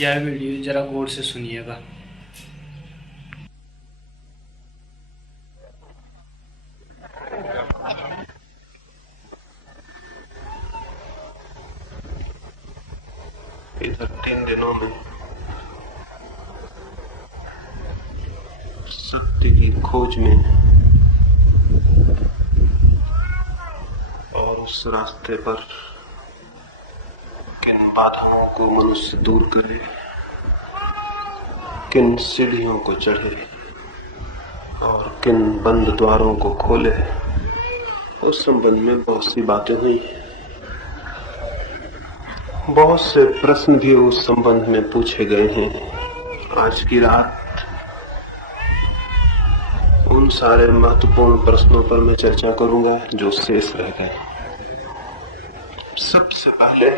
यह वीडियो जरा गौर से सुनिएगा। इधर 3 दिनों में सत्य की खोज में और उस रास्ते पर किन बाधाओं को मनुष्य दूर करे, किन सीढ़ियों को चढ़े और किन बंद द्वारों को खोले, उस संबंध में बहुत सी बातें हुई। बहुत से प्रश्न भी उस संबंध में पूछे गए हैं। आज की रात उन सारे महत्वपूर्ण प्रश्नों पर मैं चर्चा करूंगा जो शेष रह गए। सबसे पहले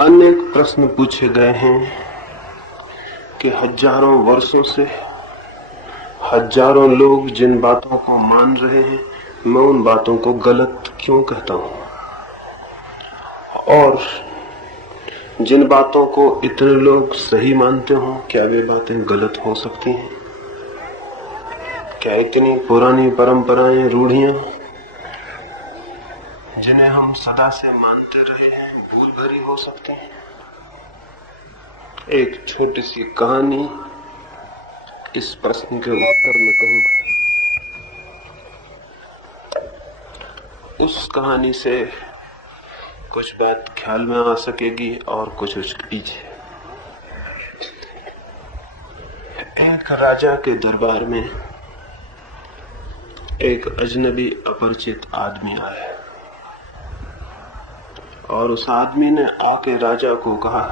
अनेक प्रश्न पूछे गए हैं कि हजारों वर्षों से हजारों लोग जिन बातों को मान रहे हैं, मैं उन बातों को गलत क्यों कहता हूं, और जिन बातों को इतने लोग सही मानते हो, क्या वे बातें गलत हो सकती हैं? क्या इतनी पुरानी परंपराएं, रूढ़ियां जिन्हें हम सदा से मानते रहे हैं, भूल भरी हो सकती हैं? एक छोटी सी कहानी इस प्रश्न के उत्तर में कहूंगा। उस कहानी से कुछ बात ख्याल में आ सकेगी और कुछ उसके पीछे। एक राजा के दरबार में एक अजनबी अपरिचित आदमी आया और उस आदमी ने आके राजा को कहा,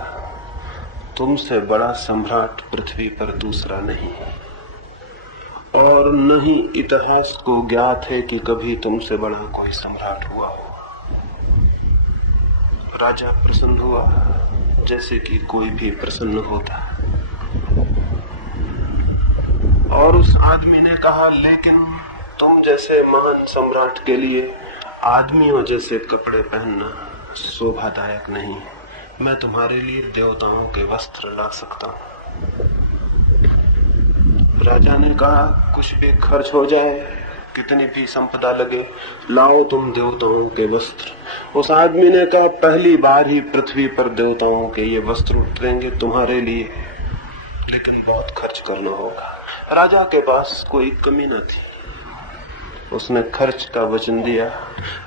तुमसे बड़ा सम्राट पृथ्वी पर दूसरा नहीं, और न ही इतिहास को ज्ञात है कि कभी तुमसे बड़ा कोई सम्राट हुआ हो। राजा प्रसन्न हुआ, जैसे कि कोई भी प्रसन्न होता, और उस आदमी ने कहा, लेकिन तुम जैसे महान सम्राट के लिए आदमियों जैसे कपड़े पहनना शोभादायक नहीं। मैं तुम्हारे लिए देवताओं के वस्त्र ला सकता हूं। राजा ने कहा, कुछ भी खर्च हो जाए, कितनी भी संपदा लगे, लाओ तुम देवताओं के वस्त्र। उस आदमी ने कहा, पहली बार ही पृथ्वी पर देवताओं के ये वस्त्र उतरेंगे तुम्हारे लिए, लेकिन बहुत खर्च करना होगा। राजा के पास कोई कमी न थी, उसने खर्च का वचन दिया।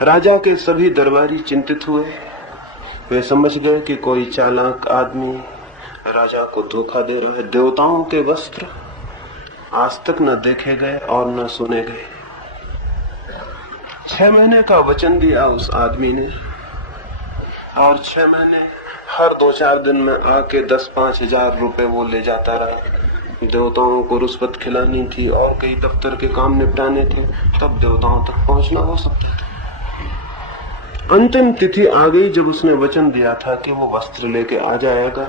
राजा के सभी दरबारी चिंतित हुए। वे समझ गए कि कोई चालाक आदमी राजा को धोखा दे रहा है। देवताओं के वस्त्र आज तक न देखे गए और न सुने गए। 6 महीने का वचन दिया उस आदमी ने, और 6 महीने हर 2-4 दिन में आके 10-5 हजार रुपए वो ले जाता रहा। देवताओं को रुष्वत खिलानी थी और कई दफ्तर के काम निपटाने थे, तब देवताओं तक पहुंचना हो सकता था। अंतिम तिथि आ गई जब उसने वचन दिया था कि वो वस्त्र लेके आ जाएगा।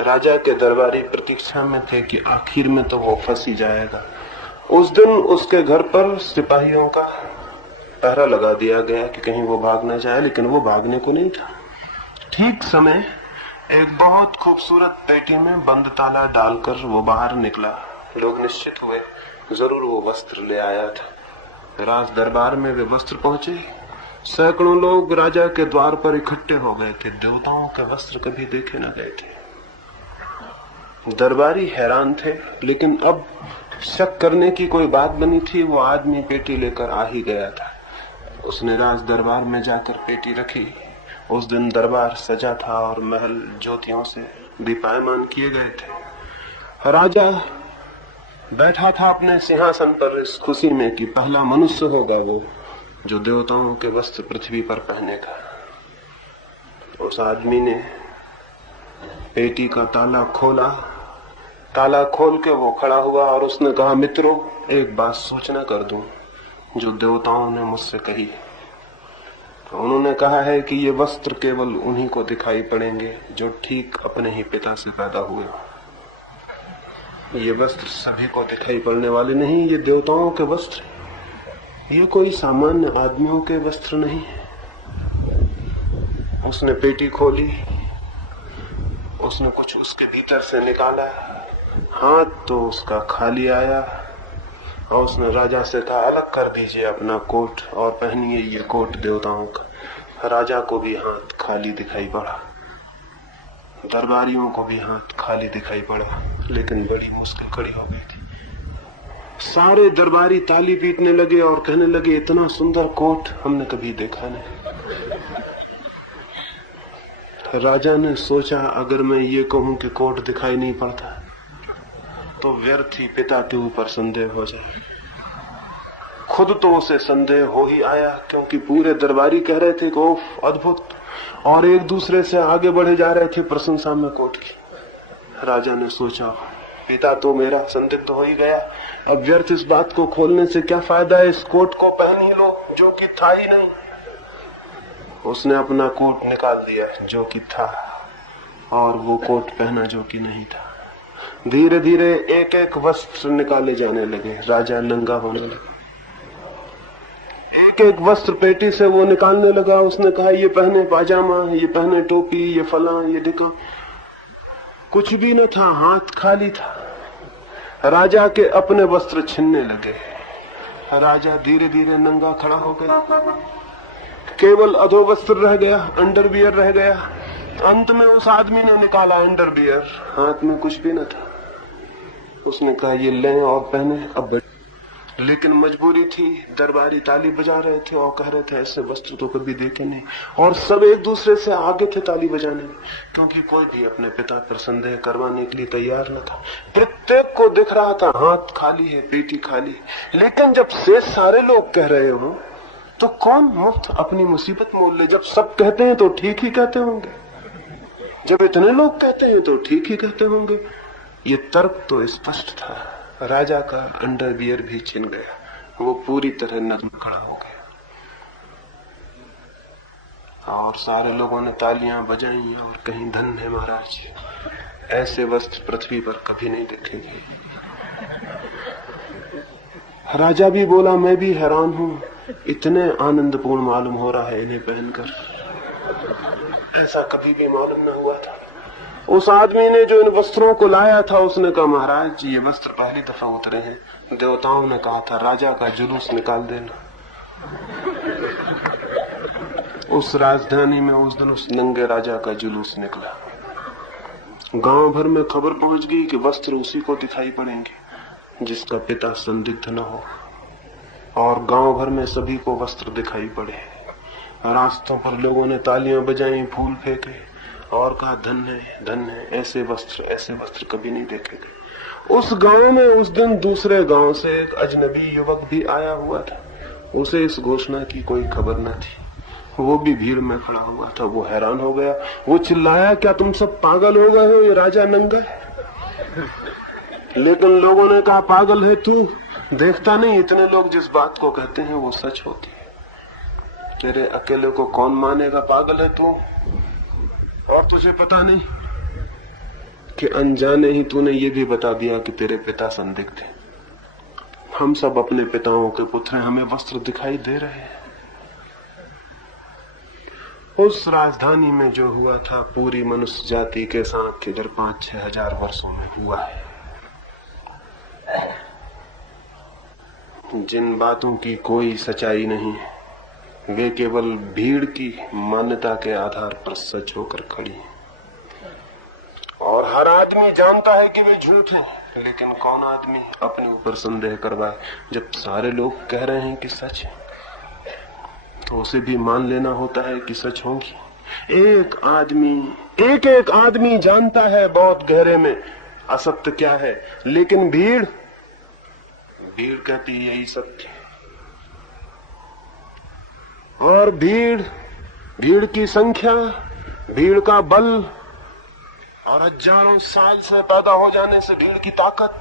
राजा के दरबारी प्रतीक्षा में थे कि आखिर में तो वो फंस ही जाएगा। उस दिन उसके घर पर सिपाहियों का पहरा लगा दिया गया कि कहीं वो भाग ना जाए, लेकिन वो भागने को नहीं था। ठीक समय एक बहुत खूबसूरत पेटी में बंद ताला डालकर वो बाहर निकला। लोग निश्चित हुए जरूर वो वस्त्र ले आया था। राज दरबार में वे वस्त्र पहुंचे। सैकड़ों लोग राजा के द्वार पर इकट्ठे हो गए थे। देवताओं के वस्त्र कभी देखे न गए थे। दरबारी हैरान थे, लेकिन अब शक करने की कोई बात बनी थी। वो आदमी पेटी लेकर आ ही गया था। उसने राज दरबार में जाकर पेटी रखी। उस दिन दरबार सजा था और महल ज्योतियों से दीपायमान किए गए थे। राजा बैठा था अपने सिंहासन पर इस खुशी में कि पहला मनुष्य होगा वो जो देवताओं के वस्त्र पृथ्वी पर पहनेगा। उस आदमी ने पेटी का ताला खोला। ताला खोल के वो खड़ा हुआ और उसने कहा, मित्रों, एक बात सूचना कर दूं जो देवताओं ने मुझसे कही। उन्होंने कहा है कि ये वस्त्र केवल उन्हीं को दिखाई पड़ेंगे जो ठीक अपने ही पिता से पैदा हुए। ये वस्त्र सभी को दिखाई पड़ने वाले नहीं, ये देवताओं के वस्त्र। ये कोई सामान्य आदमियों के वस्त्र नहीं है। उसने पेटी खोली, उसने कुछ उसके भीतर से निकाला, हाथ तो उसका खाली आया और उसने राजा से कहा, अलग कर दीजिए अपना कोट और पहनिए ये कोट देवताओं का। राजा को भी हाथ खाली दिखाई पड़ा, दरबारियों को भी हाथ खाली दिखाई पड़ा, लेकिन बड़ी मुश्किल खड़ी हो गई थी। सारे दरबारी ताली पीटने लगे और कहने लगे, इतना सुंदर कोट हमने कभी देखा नहीं। राजा ने सोचा, अगर मैं ये कहूं कि कोट दिखाई नहीं पड़ता तो व्यर्थ ही पिता के ऊपर संदेह हो जाए। खुद तो उसे संदेह हो ही आया, क्योंकि पूरे दरबारी कह रहे थे कि ओफ अद्भुत, और एक दूसरे से आगे बढ़े जा रहे थे प्रशंसा में कोट की। राजा ने सोचा, पिता तो मेरा संदिग्ध हो ही गया, अब व्यर्थ इस बात को खोलने से क्या फायदा है, इस कोट को पहन ही लो जो कि था ही नहीं। उसने अपना कोट निकाल दिया जो कि था और वो कोट पहना जो कि नहीं था। धीरे धीरे एक एक वस्त्र निकाले जाने लगे, राजा नंगा होने लगा। एक एक वस्त्र पेटी से वो निकालने लगा। उसने कहा, ये पहने पाजामा, ये पहने टोपी, ये फला, ये ढिका। कुछ भी न था, हाथ खाली था। राजा के अपने वस्त्र छिनने लगे। राजा धीरे धीरे नंगा खड़ा हो गया, केवल अधोवस्त्र रह गया, अंडरवियर रह गया। अंत में उस आदमी ने निकाला अंडरवियर, हाथ में कुछ भी न था। उसने कहा, ये लें और पहने अब। लेकिन मजबूरी थी, दरबारी ताली बजा रहे थे और कह रहे थे ऐसे वस्त्र तो कभी देखे नहीं, और सब एक दूसरे से आगे थे ताली बजाने में, क्योंकि कोई भी अपने पिता पर संदेह करवाने के लिए तैयार न था। प्रत्येक को दिख रहा था हाथ खाली है, पेटी खाली। लेकिन जब से सारे लोग कह रहे हो तो कौन मुफ्त अपनी मुसीबत मोल ले। जब सब कहते हैं तो ठीक ही कहते होंगे, जब इतने लोग कहते हैं तो ठीक ही कहते होंगे। ये तर्क तो स्पष्ट था। राजा का अंडरवियर भी छिन गया, वो पूरी तरह नग्न खड़ा हो गया। और सारे लोगों ने तालियां बजाई और कहीं, धन्य है महाराज, ऐसे वस्त्र पृथ्वी पर कभी नहीं देखेंगे। राजा भी बोला, मैं भी हैरान हूं, इतने आनंदपूर्ण मालूम हो रहा है इन्हें पहनकर, ऐसा कभी भी मालूम न हुआ था। उस आदमी ने जो इन वस्त्रों को लाया था, उसने कहा, महाराज ये वस्त्र पहली दफा उतरे हैं, देवताओं ने कहा था राजा का जुलूस निकाल देना। उस राजधानी में उस दिन उस नंगे राजा का जुलूस निकला। गांव भर में खबर पहुंच गई कि वस्त्र उसी को दिखाई पड़ेंगे जिसका पिता संदिग्ध न हो, और गांव भर में सभी को वस्त्र दिखाई पड़े। रास्तों पर लोगों ने तालियां बजाई, फूल फेंके और कहा, धन्य है, धन्य है, ऐसे वस्त्र कभी नहीं देखे गए। उस गांव में उस दिन दूसरे गांव से एक अजनबी युवक भी आया हुआ था। उसे इस घोषणा की कोई खबर न थी, वो भी भीड़ में खड़ा हुआ था। वो हैरान हो गया, वो चिल्लाया, क्या तुम सब पागल हो गए हो, ये राजा नंगा है। लेकिन लोगों ने कहा, पागल है तू, देखता नहीं इतने लोग जिस बात को कहते हैं वो सच होती है, तेरे अकेले को कौन मानेगा, पागल है तू। और तुझे पता नहीं कि अनजाने ही तूने ये भी बता दिया कि तेरे पिता संदिग्ध थे। हम सब अपने पिताओं के पुत्र हैं, हमें वस्त्र दिखाई दे रहे हैं। उस राजधानी में जो हुआ था, पूरी मनुष्य जाति के साथ इधर 5-6 हजार वर्षों में हुआ है। जिन बातों की कोई सच्चाई नहीं है, वे केवल भीड़ की मान्यता के आधार पर सच होकर खड़ी हैं। और हर आदमी जानता है कि वे झूठ हैं, लेकिन कौन आदमी अपने ऊपर संदेह करवाए। जब सारे लोग कह रहे हैं कि सच है, तो उसे भी मान लेना होता है कि सच होगी। एक आदमी जानता है बहुत गहरे में असत्य क्या है, लेकिन भीड़ कहती है यही सत्य है। और भीड़ की संख्या, भीड़ का बल, और हजारों साल से पैदा हो जाने से भीड़ की ताकत,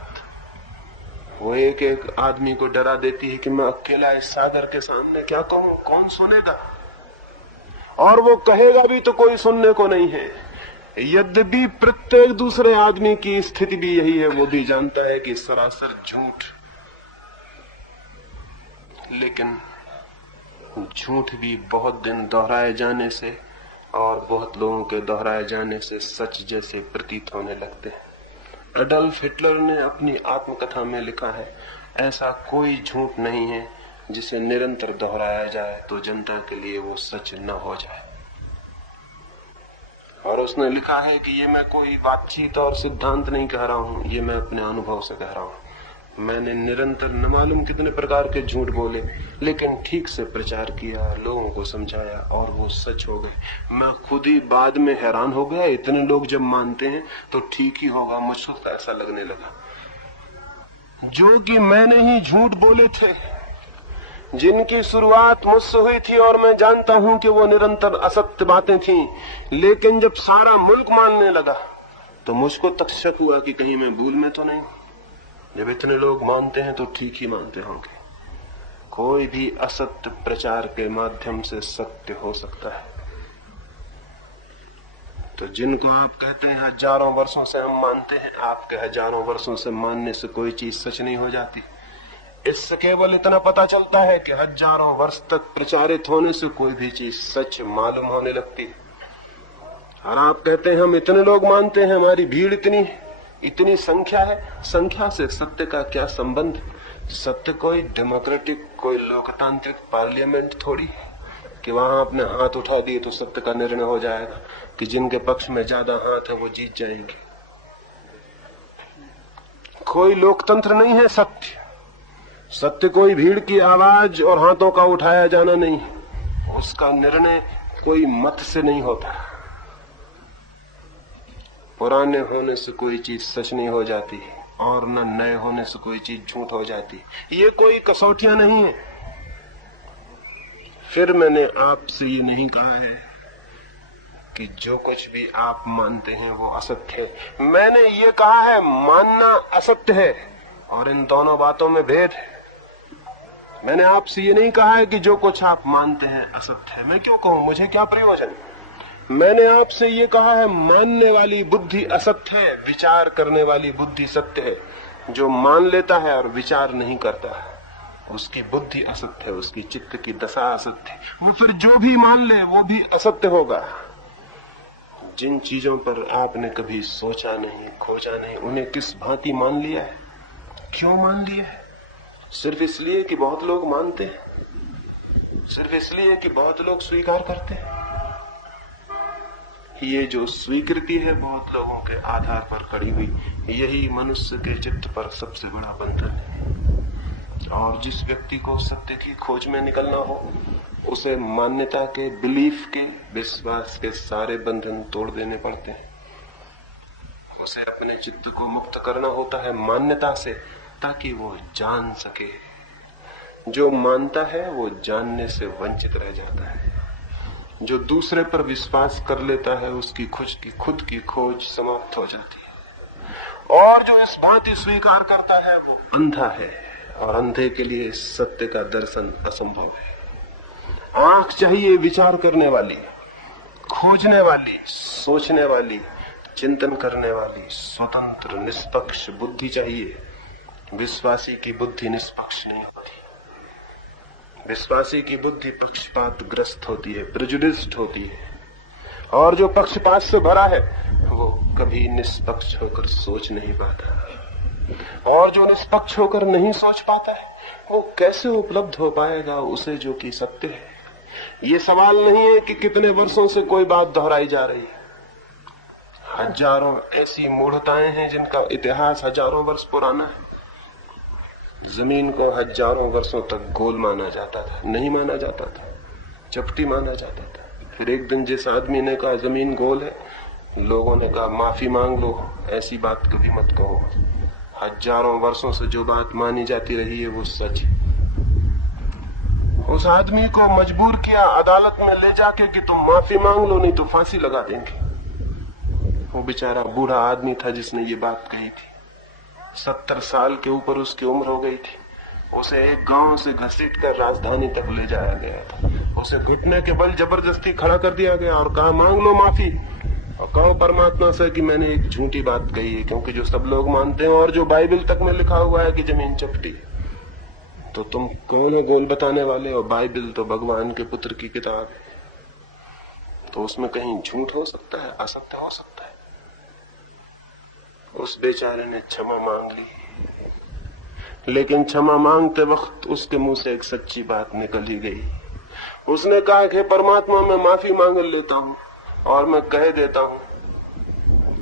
वो एक एक आदमी को डरा देती है कि मैं अकेला इस सागर के सामने क्या कहूं, कौन सुनेगा। और वो कहेगा भी तो कोई सुनने को नहीं है। यद्यपि प्रत्येक दूसरे आदमी की स्थिति भी यही है, वो भी जानता है कि सरासर झूठ, लेकिन झूठ भी बहुत दिन दोहराए जाने से और बहुत लोगों के दोहराए जाने से सच जैसे प्रतीत होने लगते हैं। एडल्फ हिटलर ने अपनी आत्मकथा में लिखा है, ऐसा कोई झूठ नहीं है जिसे निरंतर दोहराया जाए तो जनता के लिए वो सच न हो जाए। और उसने लिखा है कि ये मैं कोई बातचीत और सिद्धांत नहीं कह रहा हूं, ये मैं अपने अनुभव से कह रहा हूं। मैंने निरंतर न मालूम कितने प्रकार के झूठ बोले, लेकिन ठीक से प्रचार किया, लोगों को समझाया और वो सच हो गए। मैं खुद ही बाद में हैरान हो गया, इतने लोग जब मानते हैं तो ठीक ही होगा, मुझको तो ऐसा लगने लगा। जो कि मैंने ही झूठ बोले थे, जिनकी शुरुआत मुझसे हुई थी और मैं जानता हूं कि वो निरंतर असत्य बातें थीं, लेकिन जब सारा मुल्क मानने लगा तो मुझको तक शक हुआ कि कहीं मैं भूल में तो नहीं। जब इतने लोग मानते हैं तो ठीक ही मानते होंगे। कोई भी असत्य प्रचार के माध्यम से सत्य हो सकता है। तो जिनको आप कहते हैं हजारों वर्षों से हम मानते हैं, आपके हजारों वर्षों से मानने से कोई चीज सच नहीं हो जाती। इससे केवल इतना पता चलता है कि हजारों वर्ष तक प्रचारित होने से कोई भी चीज सच मालूम होने लगती है। और आप कहते हैं हम इतने लोग मानते हैं, हमारी भीड़ इतनी संख्या है। संख्या से सत्य का क्या संबंध? सत्य कोई डेमोक्रेटिक, कोई लोकतांत्रिक पार्लियामेंट थोड़ी कि वहां अपने हाथ उठा दिए तो सत्य का निर्णय हो जाएगा कि जिनके पक्ष में ज्यादा हाथ है वो जीत जाएंगे। कोई लोकतंत्र नहीं है सत्य। सत्य कोई भीड़ की आवाज और हाथों का उठाया जाना नहीं। उसका निर्णय कोई मत से नहीं होता। पुराने होने से कोई चीज सच नहीं हो जाती और न नए होने से कोई चीज झूठ हो जाती। ये कोई कसौटियां नहीं है। फिर मैंने आपसे ये नहीं कहा है कि जो कुछ भी आप मानते हैं वो असत्य है। मैंने ये कहा है मानना असत्य है, और इन दोनों बातों में भेद है। मैंने आपसे ये नहीं कहा है कि जो कुछ आप मानते हैं असत्य है। मैं क्यों कहूं, मुझे क्या प्रयोजन। मैंने आपसे ये कहा है मानने वाली बुद्धि असत्य है, विचार करने वाली बुद्धि सत्य है। जो मान लेता है और विचार नहीं करता है उसकी बुद्धि असत्य है, उसकी चित्त की दशा असत्य है। वो फिर जो भी मान ले वो भी असत्य होगा। जिन चीजों पर आपने कभी सोचा नहीं, खोजा नहीं, उन्हें किस भांति मान लिया है। क्यों मान लिया है? सिर्फ इसलिए कि बहुत लोग मानते हैं, सिर्फ इसलिए कि बहुत लोग स्वीकार करते हैं। ये जो स्वीकृति है बहुत लोगों के आधार पर खड़ी हुई, यही मनुष्य के चित्त पर सबसे बड़ा बंधन है। और जिस व्यक्ति को सत्य की खोज में निकलना हो, उसे मान्यता के, बिलीफ के, विश्वास के सारे बंधन तोड़ देने पड़ते हैं। उसे अपने चित्त को मुक्त करना होता है मान्यता से, ताकि वो जान सके। जो मानता है वो जानने से वंचित रह जाता है। जो दूसरे पर विश्वास कर लेता है उसकी खुद की खोज समाप्त हो जाती है। और जो इस भांति स्वीकार करता है वो अंधा है, और अंधे के लिए सत्य का दर्शन असंभव है। आंख चाहिए विचार करने वाली, खोजने वाली, सोचने वाली, चिंतन करने वाली, स्वतंत्र निष्पक्ष बुद्धि चाहिए। विश्वासी की बुद्धि निष्पक्ष नहीं होती। विश्वासी की बुद्धि पक्षपात ग्रस्त होती है, प्रेजुडिस्ड होती है। और जो पक्षपात से भरा है वो कभी निष्पक्ष होकर सोच नहीं पाता। और जो निष्पक्ष होकर नहीं सोच पाता है वो कैसे उपलब्ध हो पाएगा उसे जो कि सत्य है। ये सवाल नहीं है कि कितने वर्षों से कोई बात दोहराई जा रही है। हजारों ऐसी मूढ़ताएं हैं जिनका इतिहास हजारों वर्ष पुराना है। जमीन को हजारों वर्षों तक गोल माना जाता था, नहीं माना जाता था, चपटी माना जाता था। फिर एक दिन जिस आदमी ने कहा जमीन गोल है, लोगों ने कहा माफी मांग लो, ऐसी बात कभी मत कहो। हजारों वर्षों से जो बात मानी जाती रही है वो सच है। उस आदमी को मजबूर किया अदालत में ले जाके कि तुम माफी मांग लो, नहीं तो फांसी लगा देंगे। वो बेचारा बूढ़ा आदमी था जिसने ये बात कही थी। 70 साल के ऊपर उसकी उम्र हो गई थी। उसे एक गांव से घसीटकर राजधानी तक ले जाया गया था। उसे घुटने के बल जबरदस्ती खड़ा कर दिया गया और कहा मांग लो माफी, और कहो परमात्मा से कि मैंने एक झूठी बात कही है, क्योंकि जो सब लोग मानते हैं और जो बाइबल तक में लिखा हुआ है कि जमीन चपटी, तो तुम कौन हो गोल बताने वाले? और बाइबल तो भगवान के पुत्र की किताब है। तो उसमें कहीं झूठ हो सकता है, असत्य हो सकता है। उस बेचारे ने क्षमा मांग ली, लेकिन क्षमा मांगते वक्त उसके मुंह से एक सच्ची बात निकल ही गई। उसने कहा कि परमात्मा, मैं माफी मांग लेता हूं और मैं कह देता हूं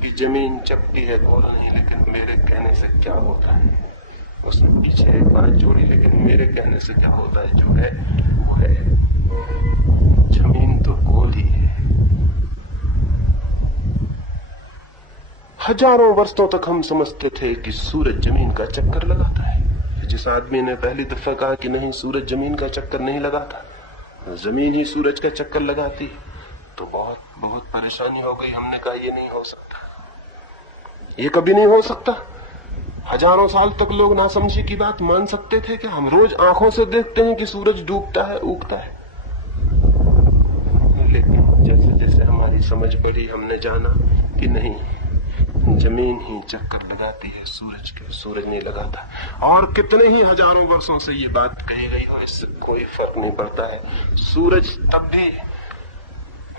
कि जमीन चपटी है, गोल नहीं, लेकिन मेरे कहने से क्या होता है। उसने पीछे एक बात जोड़ी, लेकिन मेरे कहने से क्या होता है, जो है वो है। जमीन तो गोल ही है। हजारों वर्षों तक हम समझते थे कि सूरज जमीन का चक्कर लगाता है। जिस आदमी ने पहली दफा कहा कि नहीं, सूरज जमीन का चक्कर नहीं लगाता, जमीन ही सूरज का चक्कर लगाती, तो बहुत बहुत परेशानी हो गई। हमने कहा ये नहीं हो सकता, ये कभी नहीं हो सकता। हजारों साल तक लोग नासमझी की बात मान सकते थे कि हम रोज आंखों से देखते हैं कि सूरज डूबता है, उगता है। लेकिन जैसे जैसे हमारी समझ बढ़ी, हमने जाना कि नहीं, जमीन ही चक्कर लगाती है, सूरज नहीं लगाता। और कितने ही हजारों वर्षों से ये बात कही गई हो, इससे कोई फर्क नहीं पड़ता है। सूरज तब भी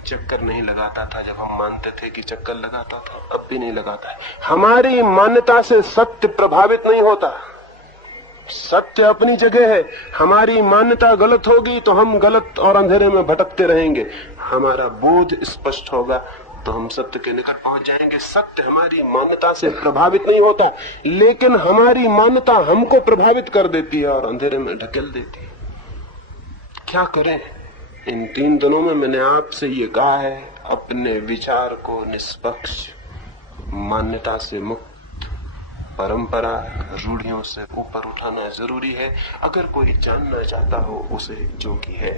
चक्कर नहीं लगाता था जब हम मानते थे कि चक्कर लगाता था, अब भी नहीं लगाता है। हमारी मान्यता से सत्य प्रभावित नहीं होता, सत्य अपनी जगह है। हमारी मान्यता गलत होगी तो हम गलत और अंधेरे में भटकते रहेंगे। हमारा बोध स्पष्ट होगा तो हम सत्य के निकट पहुंच जाएंगे। सत्य हमारी मान्यता से प्रभावित नहीं होता, लेकिन हमारी मान्यता हमको प्रभावित कर देती है और अंधेरे में ढकेल देती है। क्या करें? इन 3 दिनों में मैंने आपसे ये कहा है, अपने विचार को निष्पक्ष, मान्यता से मुक्त, परंपरा, रूढ़ियों से ऊपर उठाना जरूरी है। अगर कोई जानना चाहता हो उसे जो कि है,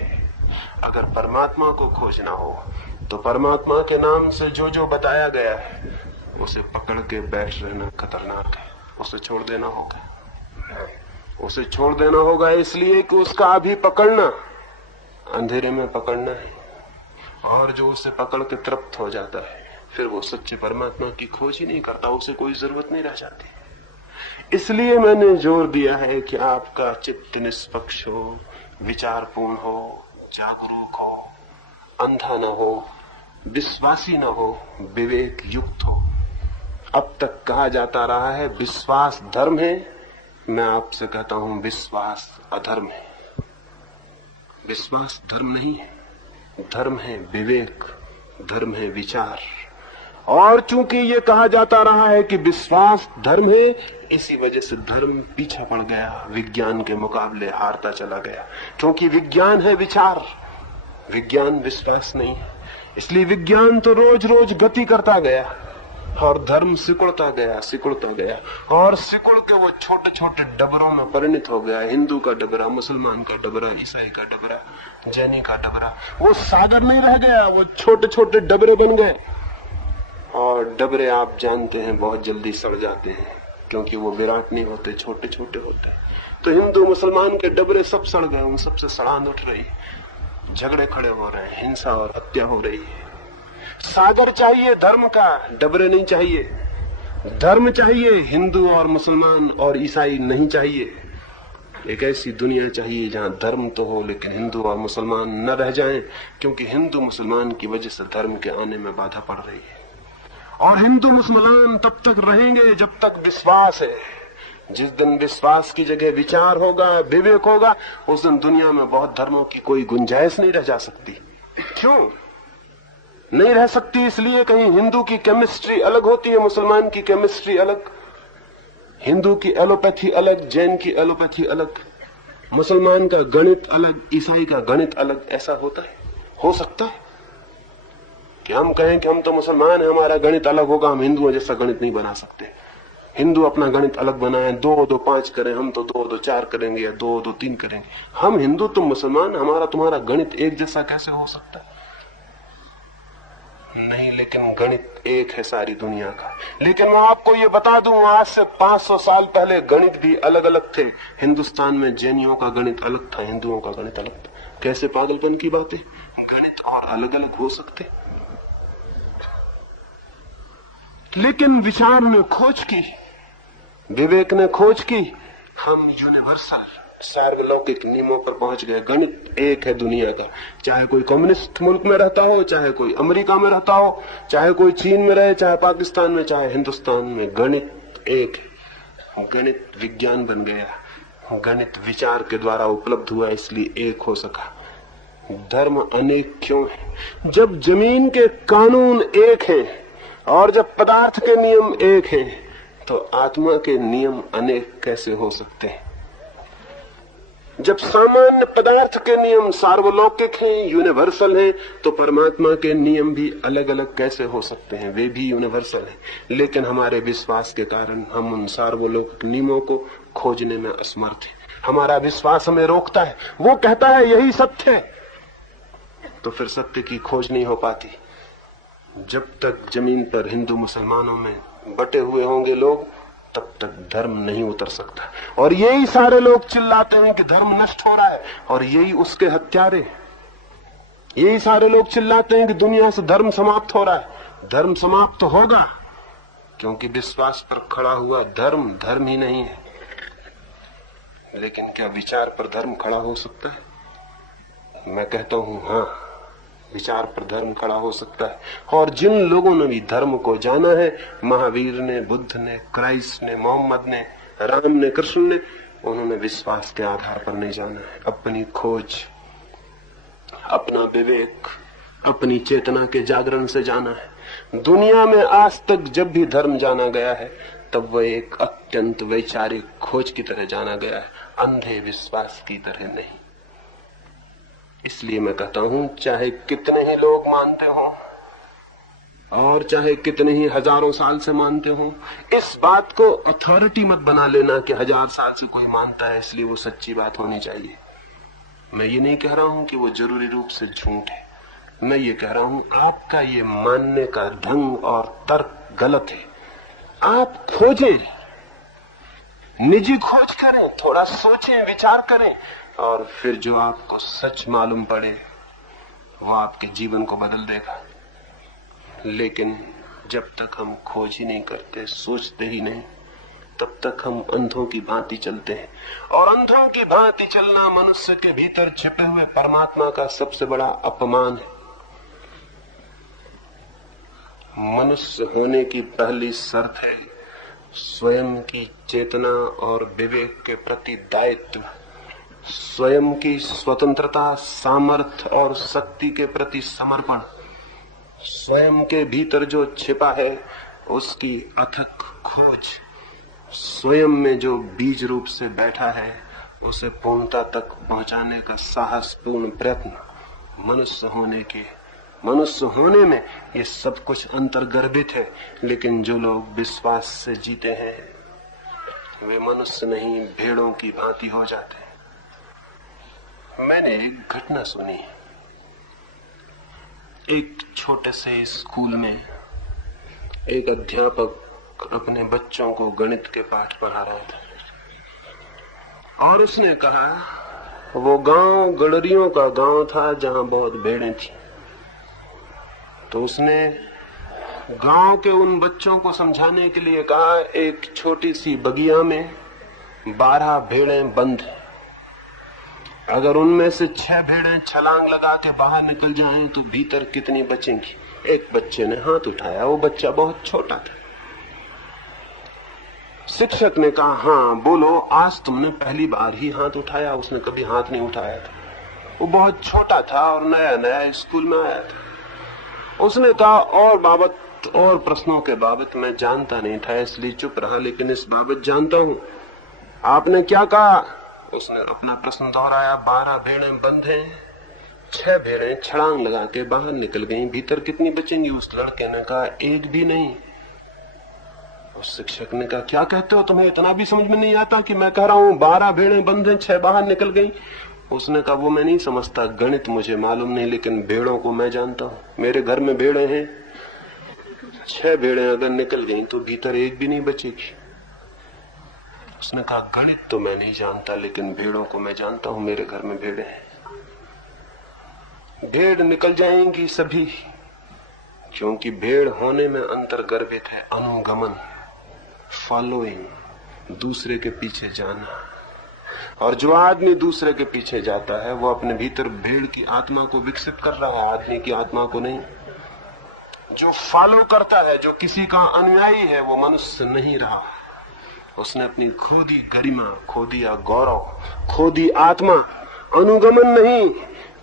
अगर परमात्मा को खोजना हो तो परमात्मा के नाम से जो जो बताया गया है उसे पकड़ के बैठ रहना खतरनाक है। उसे छोड़ देना होगा, उसे छोड़ देना होगा, इसलिए कि उसका अभी पकड़ना अंधेरे में पकड़ना है, और जो उसे पकड़ के तृप्त हो जाता है फिर वो सच्चे परमात्मा की खोज ही नहीं करता, उसे कोई जरूरत नहीं रह जाती। इसलिए मैंने जोर दिया है कि आपका चित्त निष्पक्ष हो, विचारपूर्ण हो, जागरूक हो, अंधा न हो, विश्वासी न हो, विवेक युक्त हो। अब तक कहा जाता रहा है विश्वास धर्म है, मैं आपसे कहता हूं विश्वास अधर्म है। विश्वास धर्म नहीं है, धर्म है विवेक, धर्म है विचार। और चूंकि ये कहा जाता रहा है कि विश्वास धर्म है, इसी वजह से धर्म पीछे पड़ गया, विज्ञान के मुकाबले हारता चला गया। क्योंकि विज्ञान है विचार, विज्ञान विश्वास नहीं है। इसलिए विज्ञान तो रोज रोज गति करता गया और धर्म सिकुड़ता गया और सिकुड़ के वो छोटे छोटे डबरों में परिणत हो गया। हिंदू का डबरा, मुसलमान का डबरा, ईसाई का डबरा, जैनी का डबरा। वो सागर नहीं रह गया, वो छोटे छोटे डबरे बन गए। और डबरे आप जानते हैं बहुत जल्दी सड़ जाते हैं, क्योंकि वो विराट नहीं होते, छोटे छोटे होते हैं। तो हिंदू मुसलमान के डबरे सब सड़ गए, उन सबसे सड़ांध उठ रही, झगड़े खड़े हो रहे हैं, हिंसा और हत्या हो रही है। सागर चाहिए धर्म का, डबरे नहीं चाहिए। धर्म चाहिए, हिंदू और मुसलमान और ईसाई नहीं चाहिए। एक ऐसी दुनिया चाहिए जहां धर्म तो हो लेकिन हिंदू और मुसलमान न रह जाएं, क्योंकि हिंदू मुसलमान की वजह से धर्म के आने में बाधा पड़ रही है। और हिंदू मुसलमान तब तक रहेंगे जब तक विश्वास है। जिस दिन विश्वास की जगह विचार होगा, विवेक होगा, उस दिन दुनिया में बहुत धर्मों की कोई गुंजाइश नहीं रह जा सकती। क्यों नहीं रह सकती? इसलिए कहीं हिंदू की केमिस्ट्री अलग होती है, मुसलमान की केमिस्ट्री अलग, हिंदू की एलोपैथी अलग, जैन की एलोपैथी अलग, मुसलमान का गणित अलग, ईसाई का गणित अलग। ऐसा होता है? हो सकता है कि हम कहें कि हम तो मुसलमान हैं, हमारा गणित अलग होगा, हम हिंदुओं जैसा गणित नहीं बना सकते। हिंदू अपना गणित अलग बनाए, 2 2 5 करें, हम तो 2 2 4 करेंगे या 2 2 3 करेंगे। हम हिंदू, तुम मुसलमान, हमारा तुम्हारा गणित एक जैसा कैसे हो सकता है? नहीं, लेकिन गणित एक है सारी दुनिया का। लेकिन मैं आपको ये बता दूं, आज से 500 साल पहले गणित भी अलग अलग थे। हिंदुस्तान में जैनियों का गणित अलग था, हिंदुओं का गणित अलग था। कैसे पागलपन की बातें! गणित और अलग अलग हो सकते। लेकिन विचार ने खोज की, विवेक ने खोज की, हम यूनिवर्सल सार्वलौकिक नियमों पर पहुंच गए। गणित एक है दुनिया का, चाहे कोई कम्युनिस्ट मुल्क में रहता हो, चाहे कोई अमेरिका में रहता हो, चाहे कोई चीन में रहे, चाहे पाकिस्तान में, चाहे हिंदुस्तान में, गणित एक है। गणित विज्ञान बन गया, गणित विचार के द्वारा उपलब्ध हुआ, इसलिए एक हो सका। धर्म अनेक क्यों है? जब जमीन के कानून एक हैं और जब पदार्थ के नियम एक हैं, तो आत्मा के नियम अनेक कैसे हो सकते हैं? जब सामान्य पदार्थ के नियम सार्वलौकिक हैं, यूनिवर्सल हैं, तो परमात्मा के नियम भी अलग अलग कैसे हो सकते हैं? वे भी यूनिवर्सल हैं, लेकिन हमारे विश्वास के कारण हम उन सार्वलौकिक नियमों को खोजने में असमर्थ हैं। हमारा विश्वास हमें रोकता है। वो कहता है यही सत्य है, तो फिर सत्य की खोज नहीं हो पाती। जब तक जमीन पर हिंदू मुसलमानों में बटे हुए होंगे लोग, तब तक धर्म नहीं उतर सकता। और यही सारे लोग चिल्लाते हैं कि धर्म नष्ट हो रहा है, और यही उसके हत्यारे। यही सारे लोग चिल्लाते हैं कि दुनिया से धर्म समाप्त हो रहा है। धर्म समाप्त होगा, क्योंकि विश्वास पर खड़ा हुआ धर्म धर्म ही नहीं है। लेकिन क्या विचार पर धर्म खड़ा हो सकता है? मैं कहता हूं हाँ, विचार पर धर्म खड़ा हो सकता है। और जिन लोगों ने भी धर्म को जाना है, महावीर ने, बुद्ध ने, क्राइस्ट ने, मोहम्मद ने, राम ने, कृष्ण ने, उन्होंने विश्वास के आधार पर नहीं जाना है। अपनी खोज, अपना विवेक, अपनी चेतना के जागरण से जाना है। दुनिया में आज तक जब भी धर्म जाना गया है, तब वह एक अत्यंत वैचारिक खोज की तरह जाना गया है, अंधे विश्वास की तरह नहीं। इसलिए मैं कहता हूं, चाहे कितने ही लोग मानते हो और चाहे कितने ही हजारों साल से मानते हो, इस बात को अथॉरिटी मत बना लेना कि 1000 साल से कोई मानता है इसलिए वो सच्ची बात होनी चाहिए। मैं ये नहीं कह रहा हूं कि वो जरूरी रूप से झूठ है। मैं ये कह रहा हूं, आपका ये मानने का ढंग और तर्क गलत है। आप खोजें, निजी खोज करें, थोड़ा सोचें, विचार करें, और फिर जो आपको सच मालूम पड़े वो आपके जीवन को बदल देगा। लेकिन जब तक हम खोज ही नहीं करते, सोचते ही नहीं, तब तक हम अंधों की भांति चलते हैं। और अंधों की भांति चलना मनुष्य के भीतर छिपे हुए परमात्मा का सबसे बड़ा अपमान है। मनुष्य होने की पहली शर्त है स्वयं की चेतना और विवेक के प्रति दायित्व, स्वयं की स्वतंत्रता, सामर्थ्य और शक्ति के प्रति समर्पण, स्वयं के भीतर जो छिपा है उसकी अथक खोज, स्वयं में जो बीज रूप से बैठा है उसे पूर्णता तक पहुंचाने का साहसपूर्ण प्रयत्न। मनुष्य होने में ये सब कुछ अंतर्गर्भित है। लेकिन जो लोग विश्वास से जीते हैं वे मनुष्य नहीं, भेड़ों की भांति हो जाते हैं। मैंने एक घटना सुनी। एक छोटे से स्कूल में एक अध्यापक अपने बच्चों को गणित के पाठ पढ़ा रहा था, और उसने कहा, वो गांव गडरियों का गांव था जहां बहुत भेड़ें थी। तो उसने गांव के उन बच्चों को समझाने के लिए कहा, एक छोटी सी बगिया में 12 भेड़ें बंद हैं। अगर उनमें से 6 भेड़ें छलांग लगा के बाहर निकल जाएं तो भीतर कितनी बचेंगी? एक बच्चे ने हाथ उठाया। वो बच्चा बहुत छोटा था। शिक्षक ने कहा, हाँ बोलो, आज तुमने पहली बार ही हाथ उठाया। उसने कभी हाथ नहीं उठाया था। वो बहुत छोटा था और नया नया स्कूल में आया था। उसने कहा, और प्रश्नों के बाबत मैं जानता नहीं था इसलिए चुप रहा, लेकिन इस बाबत जानता हूं। आपने क्या कहा? उसने अपना प्रश्न दोहराया। 12 भेड़ें बंद हैं, 6 भेड़ें छलांग लगा के बाहर निकल गईं, भीतर कितनी बचेंगी? उस लड़के ने कहा, एक भी नहीं। उस शिक्षक ने कहा, क्या कहते हो? तुम्हें इतना भी समझ में नहीं आता कि मैं कह रहा हूं 12 भेड़ें बंद हैं, 6 बाहर निकल गईं? उसने कहा, वो मैं नहीं समझता, गणित मुझे मालूम नहीं, लेकिन भेड़ों को मैं जानता हूं। मेरे घर में भेड़ें हैं, 6 भेड़ें अगर निकल गईं तो भीतर एक भी नहीं बचेगी। उसने कहा, गणित तो मैं नहीं जानता, लेकिन भेड़ों को मैं जानता हूं, मेरे घर में भेड़ें हैं। भेड़ निकल जाएंगी सभी, क्योंकि भेड़ होने में अंतर्गर्भित है अनुगमन, फॉलोइंग, दूसरे के पीछे जाना, और जो आदमी दूसरे के पीछे जाता है वो अपने भीतर भेड़ की आत्मा को विकसित कर रहा है, आदमी की आत्मा को नहीं। जो फॉलो करता है, जो किसी का अनुयायी है, वो मनुष्य नहीं रहा। उसने अपनी खो दी गरिमा, खो दिया गौरव, खो दी आत्मा। अनुगमन नहीं,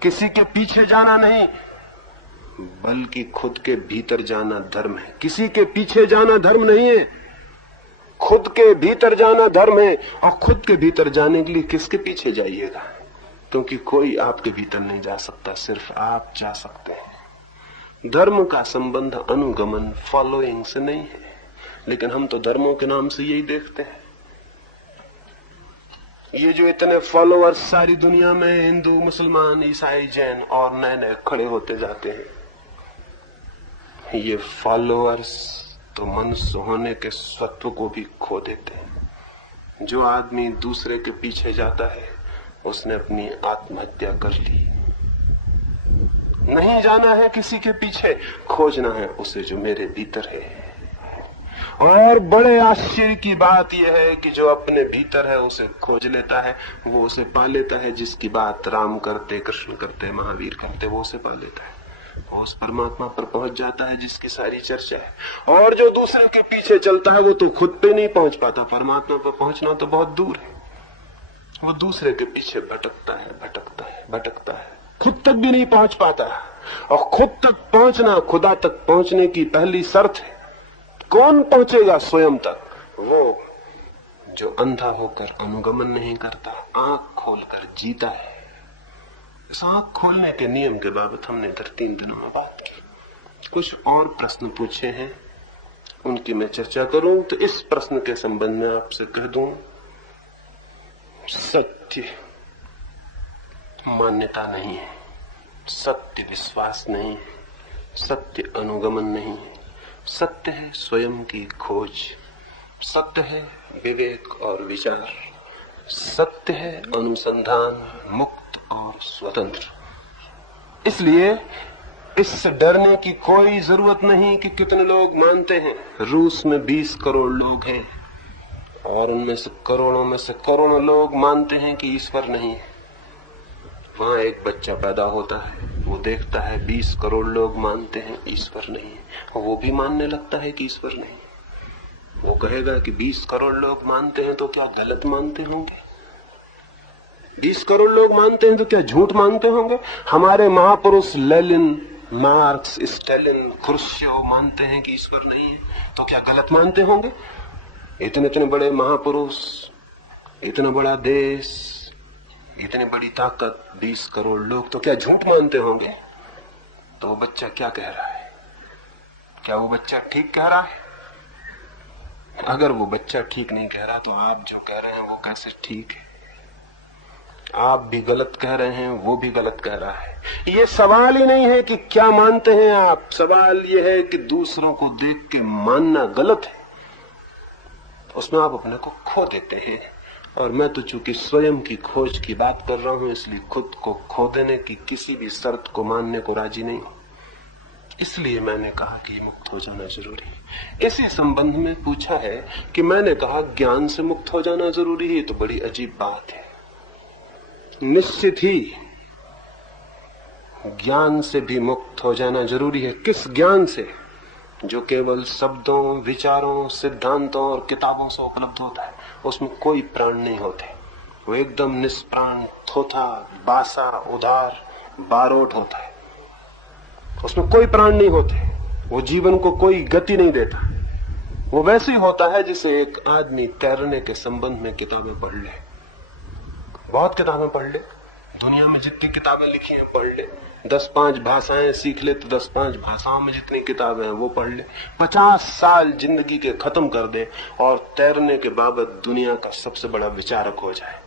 किसी के पीछे जाना नहीं, बल्कि खुद के भीतर जाना धर्म है। किसी के पीछे जाना धर्म नहीं है, खुद के भीतर जाना धर्म है। और खुद के भीतर जाने के लिए किसके पीछे जाइएगा? क्योंकि कोई आपके भीतर नहीं जा सकता, सिर्फ आप जा सकते हैं। धर्म का संबंध अनुगमन, फॉलोइंग से नहीं है। लेकिन हम तो धर्मों के नाम से यही देखते हैं। ये जो इतने फॉलोअर्स सारी दुनिया में, हिंदू, मुसलमान, ईसाई, जैन और नए नए खड़े होते जाते हैं, ये फॉलोअर्स तो मनुष्य होने के सत्व को भी खो देते हैं। जो आदमी दूसरे के पीछे जाता है उसने अपनी आत्महत्या कर ली। नहीं जाना है किसी के पीछे, खोजना है उसे जो मेरे भीतर है। और बड़े आश्चर्य की बात यह है कि जो अपने भीतर है उसे खोज लेता है, वो उसे पा लेता है। जिसकी बात राम करते, कृष्ण करते, महावीर करते, वो उसे पा लेता है। वो उस परमात्मा पर पहुंच जाता है जिसकी सारी चर्चा है। और जो दूसरे के पीछे चलता है वो तो खुद पे नहीं पहुंच पाता। परमात्मा पर पहुंचना तो बहुत दूर है। वो दूसरे के पीछे भटकता है, भटकता है, भटकता है, खुद तक भी नहीं पहुंच पाता। और खुद तक पहुंचना, खुदा तक पहुंचने की पहली शर्त है। कौन पहुंचेगा स्वयं तक? वो जो अंधा होकर अनुगमन नहीं करता, आंख खोलकर जीता है। इस आंख खोलने के नियम के बाबत हमने इधर 3 दिनों में बात की। कुछ और प्रश्न पूछे हैं, उनकी मैं चर्चा करूं। तो इस प्रश्न के संबंध में आपसे कह दूं, सत्य मान्यता नहीं है, सत्य विश्वास नहीं है, सत्य अनुगमन नहीं है। सत्य है स्वयं की खोज, सत्य है विवेक और विचार, सत्य है अनुसंधान, मुक्त और स्वतंत्र। इसलिए इससे डरने की कोई जरूरत नहीं कि कितने लोग मानते हैं। रूस में 20 करोड़ लोग हैं और उनमें से करोड़ों में से करोड़ों लोग मानते हैं कि ईश्वर नहीं है। वहां एक बच्चा पैदा होता है, वो देखता है 20 करोड़ लोग मानते हैं ईश्वर नहीं है, और वो भी मानने लगता है कि ईश्वर नहीं। वो कहेगा कि 20 करोड़ लोग मानते हैं तो क्या गलत मानते होंगे? 20 करोड़ लोग मानते हैं तो क्या झूठ मानते होंगे? हमारे महापुरुष लेनिन, मार्क्स, स्टालिन, खुर्शियोव मानते हैं कि ईश्वर नहीं है, तो क्या गलत मानते होंगे? इतने इतने बड़े महापुरुष, इतना बड़ा देश, इतनी बड़ी ताकत, 20 करोड़ लोग, तो क्या झूठ मानते होंगे? तो वो बच्चा क्या कह रहा है? क्या वो बच्चा ठीक कह रहा है? अगर वो बच्चा ठीक नहीं कह रहा तो आप जो कह रहे हैं वो कैसे ठीक है? आप भी गलत कह रहे हैं, वो भी गलत कह रहा है। ये सवाल ही नहीं है कि क्या मानते हैं आप, सवाल ये है कि दूसरों को देख के मानना गलत है। उसमें आप अपने को खो देते हैं। और मैं तो चूंकि स्वयं की खोज की बात कर रहा हूं, इसलिए खुद को खो देने की किसी भी शर्त को मानने को राजी नहीं हूं। इसलिए मैंने कहा कि मुक्त हो जाना जरूरी है। इसी संबंध में पूछा है कि मैंने कहा ज्ञान से मुक्त हो जाना जरूरी है, तो बड़ी अजीब बात है। निश्चित ही ज्ञान से भी मुक्त हो जाना जरूरी है। किस ज्ञान से? जो केवल शब्दों, विचारों, सिद्धांतों और किताबों से उपलब्ध होता है। उसमें कोई प्राण नहीं होते, वो एकदम निष्प्राण, थोथा, बासा, उदार, बारोट होता है। उसमें कोई प्राण नहीं होते, वो जीवन को कोई गति नहीं देता। वो वैसे ही होता है जैसे एक आदमी तैरने के संबंध में किताबें पढ़ ले, बहुत किताबें पढ़ ले, दुनिया में जितनी किताबें लिखी हैं पढ़ ले, 10-5 भाषाएं सीख ले तो 10-5 भाषाओं में जितनी किताबें हैं वो पढ़ ले, 50 साल जिंदगी के खत्म कर दे और तैरने के बाबत दुनिया का सबसे बड़ा विचारक हो जाए।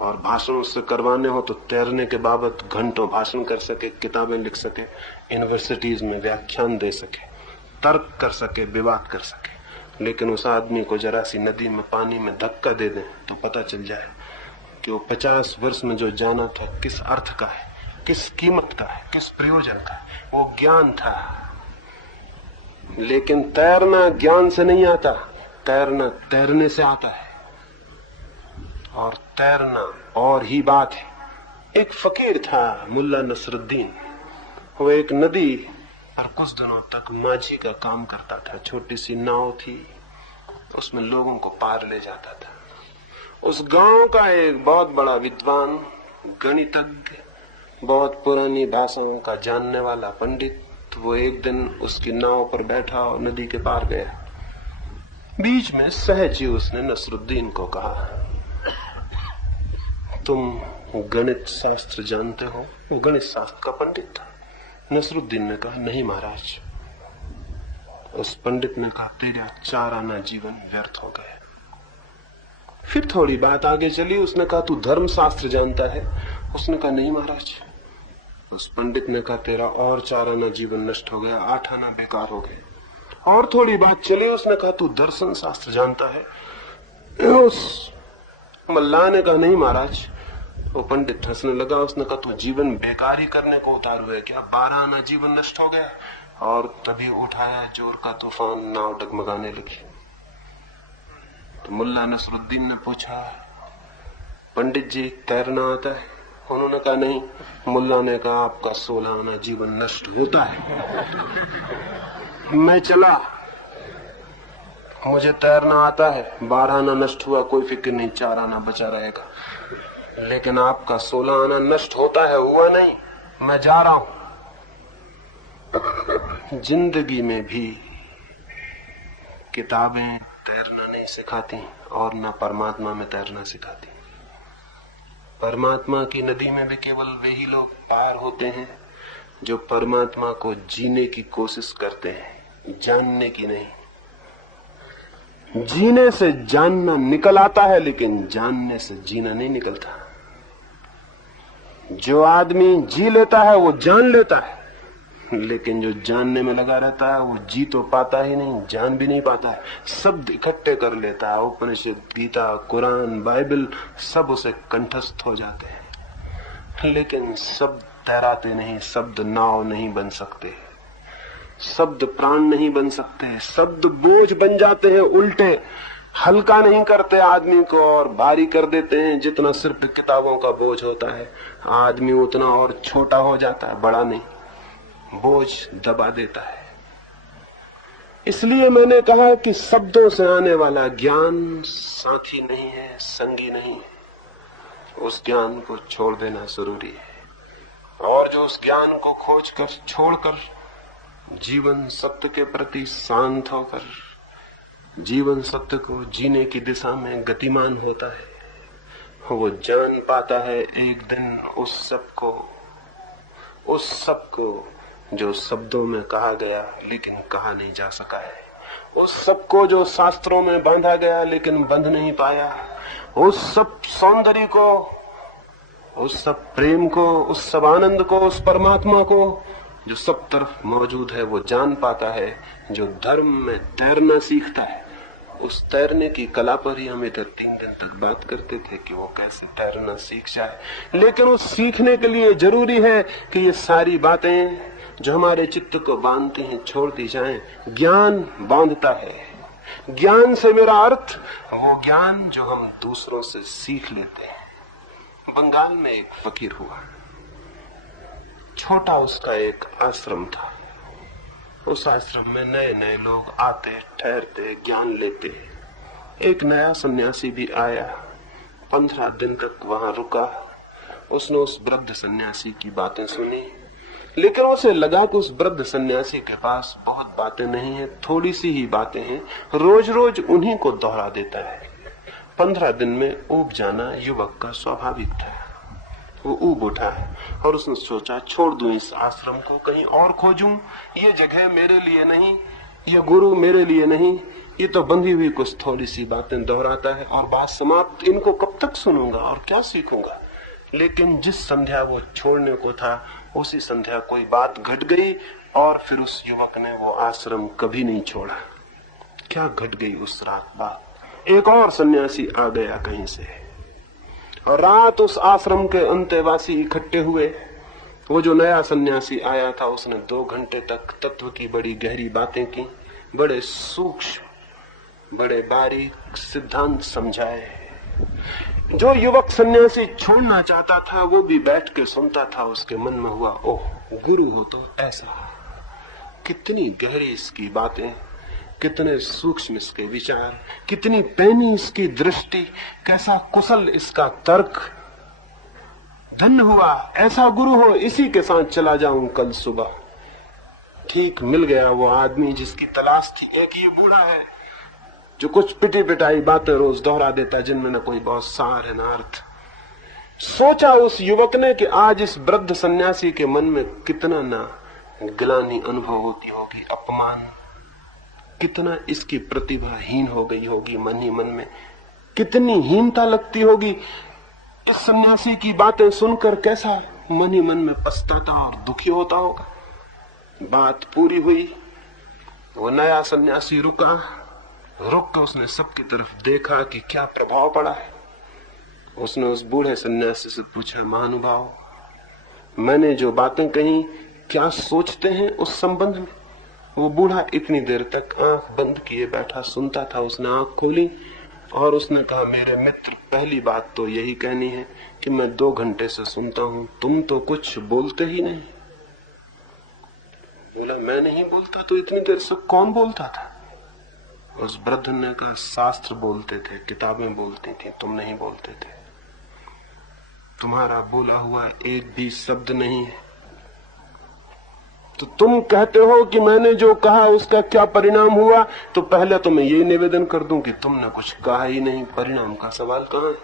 और भाषण उससे करवाने हो तो तैरने के बाबत घंटों भाषण कर सके, किताबें लिख सके, यूनिवर्सिटीज में व्याख्यान दे सके, तर्क कर सके, विवाद कर सके। लेकिन उस आदमी को जरा सी नदी में पानी में धक्का दे दें तो पता चल जाए कि वो 50 वर्ष में जो जाना था किस अर्थ का है, किस कीमत का है, किस प्रयोजन का है। वो ज्ञान था। लेकिन तैरना ज्ञान से नहीं आता, तैरना तैरने से आता है। और तैरना और ही बात है। एक फकीर था मुल्ला नसरुद्दीन, वो एक नदी पर कुछ दिनों तक माझी का काम करता था। छोटी सी नाव थी, उसमें लोगों को पार ले जाता था। उस गांव का एक बहुत बड़ा विद्वान, गणितज्ञ, बहुत पुरानी भाषाओं का जानने वाला पंडित, वो एक दिन उसकी नाव पर बैठा और नदी के पार गया। बीच में सहज ही उसने नसरुद्दीन को कहा, तुम गणित शास्त्र जानते हो? वो गणित शास्त्र का पंडित था। नसरुद्दीन ने कहा, नहीं महाराज। उस पंडित ने कहा, तेरा 4 आना जीवन व्यर्थ हो गया। फिर थोड़ी बात आगे चली, उसने कहा, तू धर्म शास्त्र जानता है? उसने कहा, नहीं महाराज। उस पंडित ने कहा, तेरा और 4 आना जीवन नष्ट हो गया, 8 आना बेकार हो गए। और थोड़ी बात चली, उसने कहा, तू दर्शन शास्त्र जानता है? उस मल्लाह ने कहा, नहीं महाराज। वो पंडित हंसने लगा, उसने कहा, तू जीवन बेकार ही करने को उतारू है क्या? 12 आना जीवन नष्ट हो गया। और तभी उठाया जोर का तूफान, नाव डगमगाने लगी। तो मुल्ला नसरुद्दीन ने पूछा, पंडित जी तैरना आता है? उन्होंने कहा, नहीं। मुल्ला ने कहा, आपका 16 आना जीवन नष्ट होता है। मैं चला, मुझे तैरना आता है, 12 आना नष्ट हुआ, कोई फिक्र नहीं, 4 आना बचा रहेगा। लेकिन आपका 16 आना नष्ट होता है, हुआ नहीं, मैं जा रहा हूं। जिंदगी में भी किताबें तैरना नहीं सिखाती और न परमात्मा में तैरना सिखाती। परमात्मा की नदी में भी केवल वे ही लोग पार होते हैं जो परमात्मा को जीने की कोशिश करते हैं, जानने की नहीं। जीने से जानना निकल आता है, लेकिन जानने से जीना नहीं निकलता। जो आदमी जी लेता है वो जान लेता है, लेकिन जो जानने में लगा रहता है वो जी तो पाता ही नहीं, जान भी नहीं पाता है। शब्द इकट्ठे कर लेता है, उपनिषद, गीता, कुरान, बाइबल, सब उसे कंठस्थ हो जाते हैं, लेकिन शब्द तैराते नहीं। शब्द नाव नहीं बन सकते, शब्द प्राण नहीं बन सकते। शब्द बोझ बन जाते हैं, उल्टे हल्का नहीं करते आदमी को और भारी कर देते हैं। जितना सिर पे किताबों का बोझ होता है, आदमी उतना और छोटा हो जाता है, बड़ा नहीं, बोझ दबा देता है। इसलिए मैंने कहा कि शब्दों से आने वाला ज्ञान साथी नहीं है, संगी नहीं है। उस ज्ञान को छोड़ देना जरूरी है। और जो उस ज्ञान को खोजकर छोड़कर जीवन सत्य के प्रति शांत होकर जीवन सत्य को जीने की दिशा में गतिमान होता है, वो जान पाता है एक दिन उस सब को जो शब्दों में कहा गया लेकिन कहा नहीं जा सका है, उस सब को जो शास्त्रों में बांधा गया लेकिन बंध नहीं पाया, उस सब सौंदर्य को, उस सब प्रेम को, उस सब आनंद को, उस परमात्मा को जो सब तरफ मौजूद है, वो जान पाता है। जो धर्म में तैरना सीखता है, उस तैरने की कला पर ही हम इधर 3 दिन तक बात करते थे कि वो कैसे तैरना सीख जाए। लेकिन उस सीखने के लिए जरूरी है कि ये सारी बातें जो हमारे चित्त को बांधती हैं छोड़ती जाएं। ज्ञान बांधता है। ज्ञान से मेरा अर्थ वो ज्ञान जो हम दूसरों से सीख लेते हैं। बंगाल में एक फकीर हुआ, छोटा उसका एक आश्रम था। उस आश्रम में नए नए लोग आते, ठहरते, ज्ञान लेते। एक नया सन्यासी भी आया, 15 दिन तक वहां रुका। उसने उस वृद्ध सन्यासी की बातें सुनी, लेकिन उसे लगा कि उस वृद्ध सन्यासी के पास बहुत बातें नहीं है, थोड़ी सी ही बातें हैं, रोज रोज उन्हीं को दोहरा देता है। 15 दिन में ऊब जाना युवक का स्वाभाविक था। वो ऊब उठा है और उसने सोचा, छोड़ दूं इस आश्रम को, कहीं और खोजूं। ये जगह मेरे लिए नहीं, ये गुरु मेरे लिए नहीं, ये तो बंधी हुई कुछ थोड़ी सी बातें दोहराता है और बात समाप्त। इनको कब तक सुनूंगा और क्या सीखूंगा। लेकिन जिस संध्या वो छोड़ने को था, उसी संध्या कोई बात घट गई और फिर उस युवक ने वो आश्रम कभी नहीं छोड़ा। क्या घट गई उस रात बात? एक और सन्यासी आ गया कहीं से और रात उस आश्रम के अंतेवासी इकट्ठे हुए। वो जो नया सन्यासी आया था, उसने 2 घंटे तक तत्व की बड़ी गहरी बातें की, बड़े सूक्ष्म, बड़े बारीक सिद्धांत समझाए। जो युवक सन्यासी छोड़ना चाहता था वो भी बैठ के सुनता था। उसके मन में हुआ, ओह गुरु हो तो ऐसा। कितनी गहरी इसकी बातें, कितने सूक्ष्म इसके विचार, कितनी पैनी इसकी दृष्टि, कैसा कुशल इसका तर्क। धन्य हुआ, ऐसा गुरु हो, इसी के साथ चला जाऊं कल सुबह। ठीक मिल गया वो आदमी जिसकी तलाश थी। एक ये बूढ़ा है जो कुछ पिटी पिटाई बातें रोज दोहरा देता, जिनमें न कोई बहुत सार है न अर्थ। सोचा उस युवक ने कि आज इस वृद्ध सन्यासी के मन में कितना ना ग्लानि अनुभव होती होगी, अपमान, कितना इसकी प्रतिभा हीन हो गई होगी। मन ही मन में कितनी हीनता लगती होगी। इस सन्यासी की बातें सुनकर कैसा मन ही मन में पछताता और दुखी होता होगा। बात पूरी हुई, वो नया सन्यासी रुका। रुक कर उसने सबकी तरफ देखा कि क्या प्रभाव पड़ा है। उसने उस बूढ़े सन्यासी से पूछा, महानुभाव, मैंने जो बातें कही क्या सोचते हैं उस संबंध में? वो बूढ़ा इतनी देर तक आंख बंद किए बैठा सुनता था। उसने आंख खोली और उसने कहा, मेरे मित्र, पहली बात तो यही कहनी है कि मैं 2 घंटे से सुनता हूं, तुम तो कुछ बोलते ही नहीं। बोला, मैं नहीं बोलता तो इतनी देर से कौन बोलता था? उस वृद्ध ने कहा, शास्त्र बोलते थे, किताबें बोलती थी, तुम नहीं बोलते थे। तुम्हारा बोला हुआ एक भी शब्द नहीं है। तो तुम कहते हो कि मैंने जो कहा उसका क्या परिणाम हुआ? तो पहले तो मैं ये निवेदन कर दूं कि तुमने कुछ कहा ही नहीं, परिणाम का सवाल कहां है?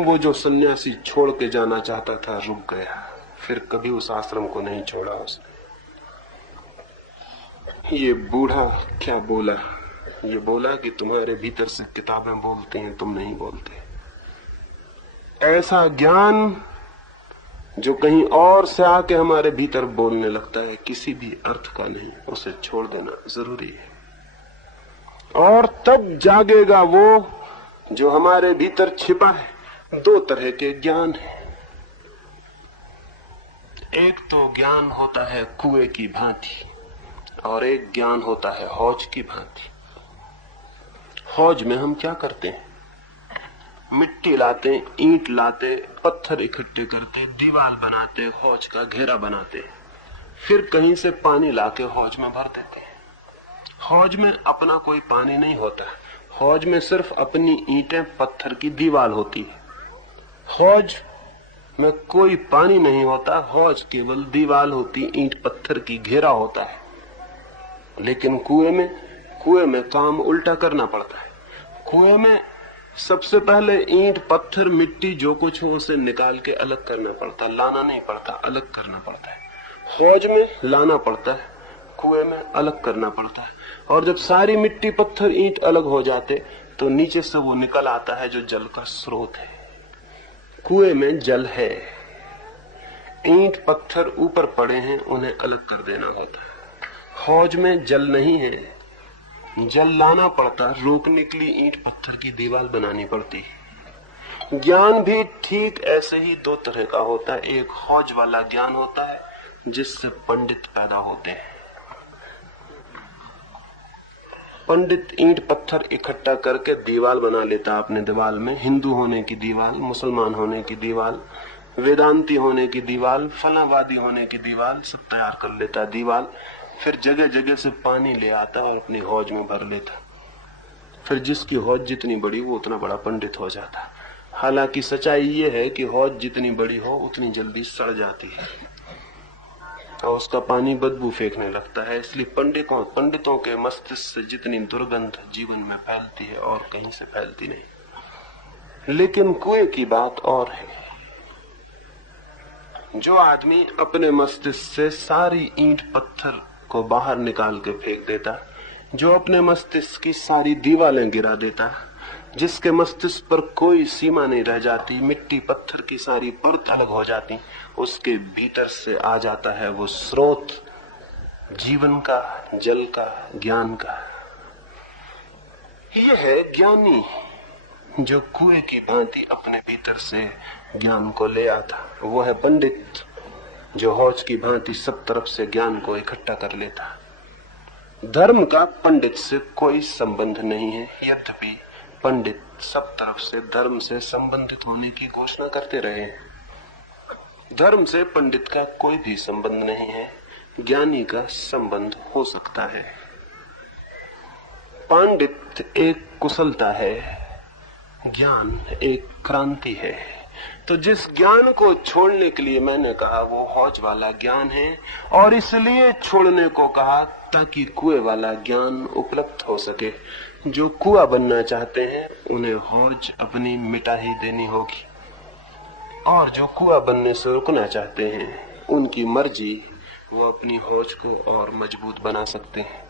वो जो सन्यासी छोड़ के जाना चाहता था रुक गया, फिर कभी उस आश्रम को नहीं छोड़ा उसने। ये बूढ़ा क्या बोला? ये बोला कि तुम्हारे भीतर से किताबें बोलती हैं, तुम नहीं बोलते। ऐसा ज्ञान जो कहीं और से आके हमारे भीतर बोलने लगता है, किसी भी अर्थ का नहीं, उसे छोड़ देना जरूरी है। और तब जागेगा वो जो हमारे भीतर छिपा है। 2 तरह के ज्ञान है। एक तो ज्ञान होता है कुएं की भांति और एक ज्ञान होता है हौज की भांति। हौज में हम क्या करते हैं? मिट्टी लाते, ईंट लाते, पत्थर इकट्ठे करते, दीवार बनाते, हौज का घेरा बनाते, फिर कहीं से पानी लाके हौज में भर देते हैं। हौज में अपना कोई पानी नहीं होता। हौज में सिर्फ अपनी ईंटें, पत्थर की दीवार होती है। हौज में कोई पानी नहीं होता, हौज केवल दीवार होती, ईंट पत्थर की घेरा होता है। लेकिन कुएं में काम उल्टा करना पड़ता है। कुएं में सबसे पहले ईंट, पत्थर, मिट्टी जो कुछ हो उसे निकाल के अलग करना पड़ता, लाना नहीं पड़ता, अलग करना पड़ता है। हौज में लाना पड़ता है, कुएं में अलग करना पड़ता है। और जब सारी मिट्टी, पत्थर, ईंट अलग हो जाते तो नीचे से वो निकल आता है जो जल का स्रोत है। कुएं में जल है, ईंट पत्थर ऊपर पड़े हैं, उन्हें अलग कर देना होता है। हौज में जल नहीं है, जल लाना पड़ता, रोकने के लिए ईंट पत्थर की दीवार बनानी पड़ती। ज्ञान भी ठीक ऐसे ही 2 तरह का होता है। एक हौज वाला ज्ञान होता है जिससे पंडित पैदा होते हैं। पंडित ईंट पत्थर इकट्ठा करके दीवार बना लेता अपने दीवार में। हिंदू होने की दीवार, मुसलमान होने की दीवार, वेदांती होने की दीवार, फलावादी होने की दीवार, सब तैयार कर लेता दीवार। फिर जगह जगह से पानी ले आता और अपनी हौज में भर लेता। फिर जिसकी हौज जितनी बड़ी वो उतना बड़ा पंडित हो जाता। हालांकि सच्चाई ये है कि हौज जितनी बड़ी हो उतनी जल्दी सड़ जाती है और उसका पानी बदबू फेंकने लगता है। इसलिए पंडितों के मस्तिष्क से जितनी दुर्गंध जीवन में फैलती है और कहीं से फैलती नहीं। लेकिन कुएं की बात और है। जो आदमी अपने मस्तिष्क से सारी ईंट पत्थर को बाहर निकाल के फेंक देता, जो अपने मस्तिष्क की सारी दीवारें गिरा देता, जिसके मस्तिष्क पर कोई सीमा नहीं रह जाती, मिट्टी पत्थर की सारी परत अलग हो जाती, उसके भीतर से आ जाता है वो स्रोत जीवन का, जल का, ज्ञान का। यह है ज्ञानी जो कुएं की भांति अपने भीतर से ज्ञान को ले आता। वो है पंडित जो हौज की भांति सब तरफ से ज्ञान को इकट्ठा कर लेता। धर्म का पंडित से कोई संबंध नहीं है, यद्यपि पंडित सब तरफ से धर्म से संबंधित होने की घोषणा करते रहे। धर्म से पंडित का कोई भी संबंध नहीं है, ज्ञानी का संबंध हो सकता है। पांडित एक कुशलता है, ज्ञान एक क्रांति है। तो जिस ज्ञान को छोड़ने के लिए मैंने कहा वो हौज वाला ज्ञान है, और इसलिए छोड़ने को कहा ताकि कुएं वाला ज्ञान उपलब्ध हो सके। जो कुआं बनना चाहते हैं उन्हें हौज अपनी मिटा ही देनी होगी, और जो कुआं बनने से रुकना चाहते हैं उनकी मर्जी, वो अपनी हौज को और मजबूत बना सकते हैं,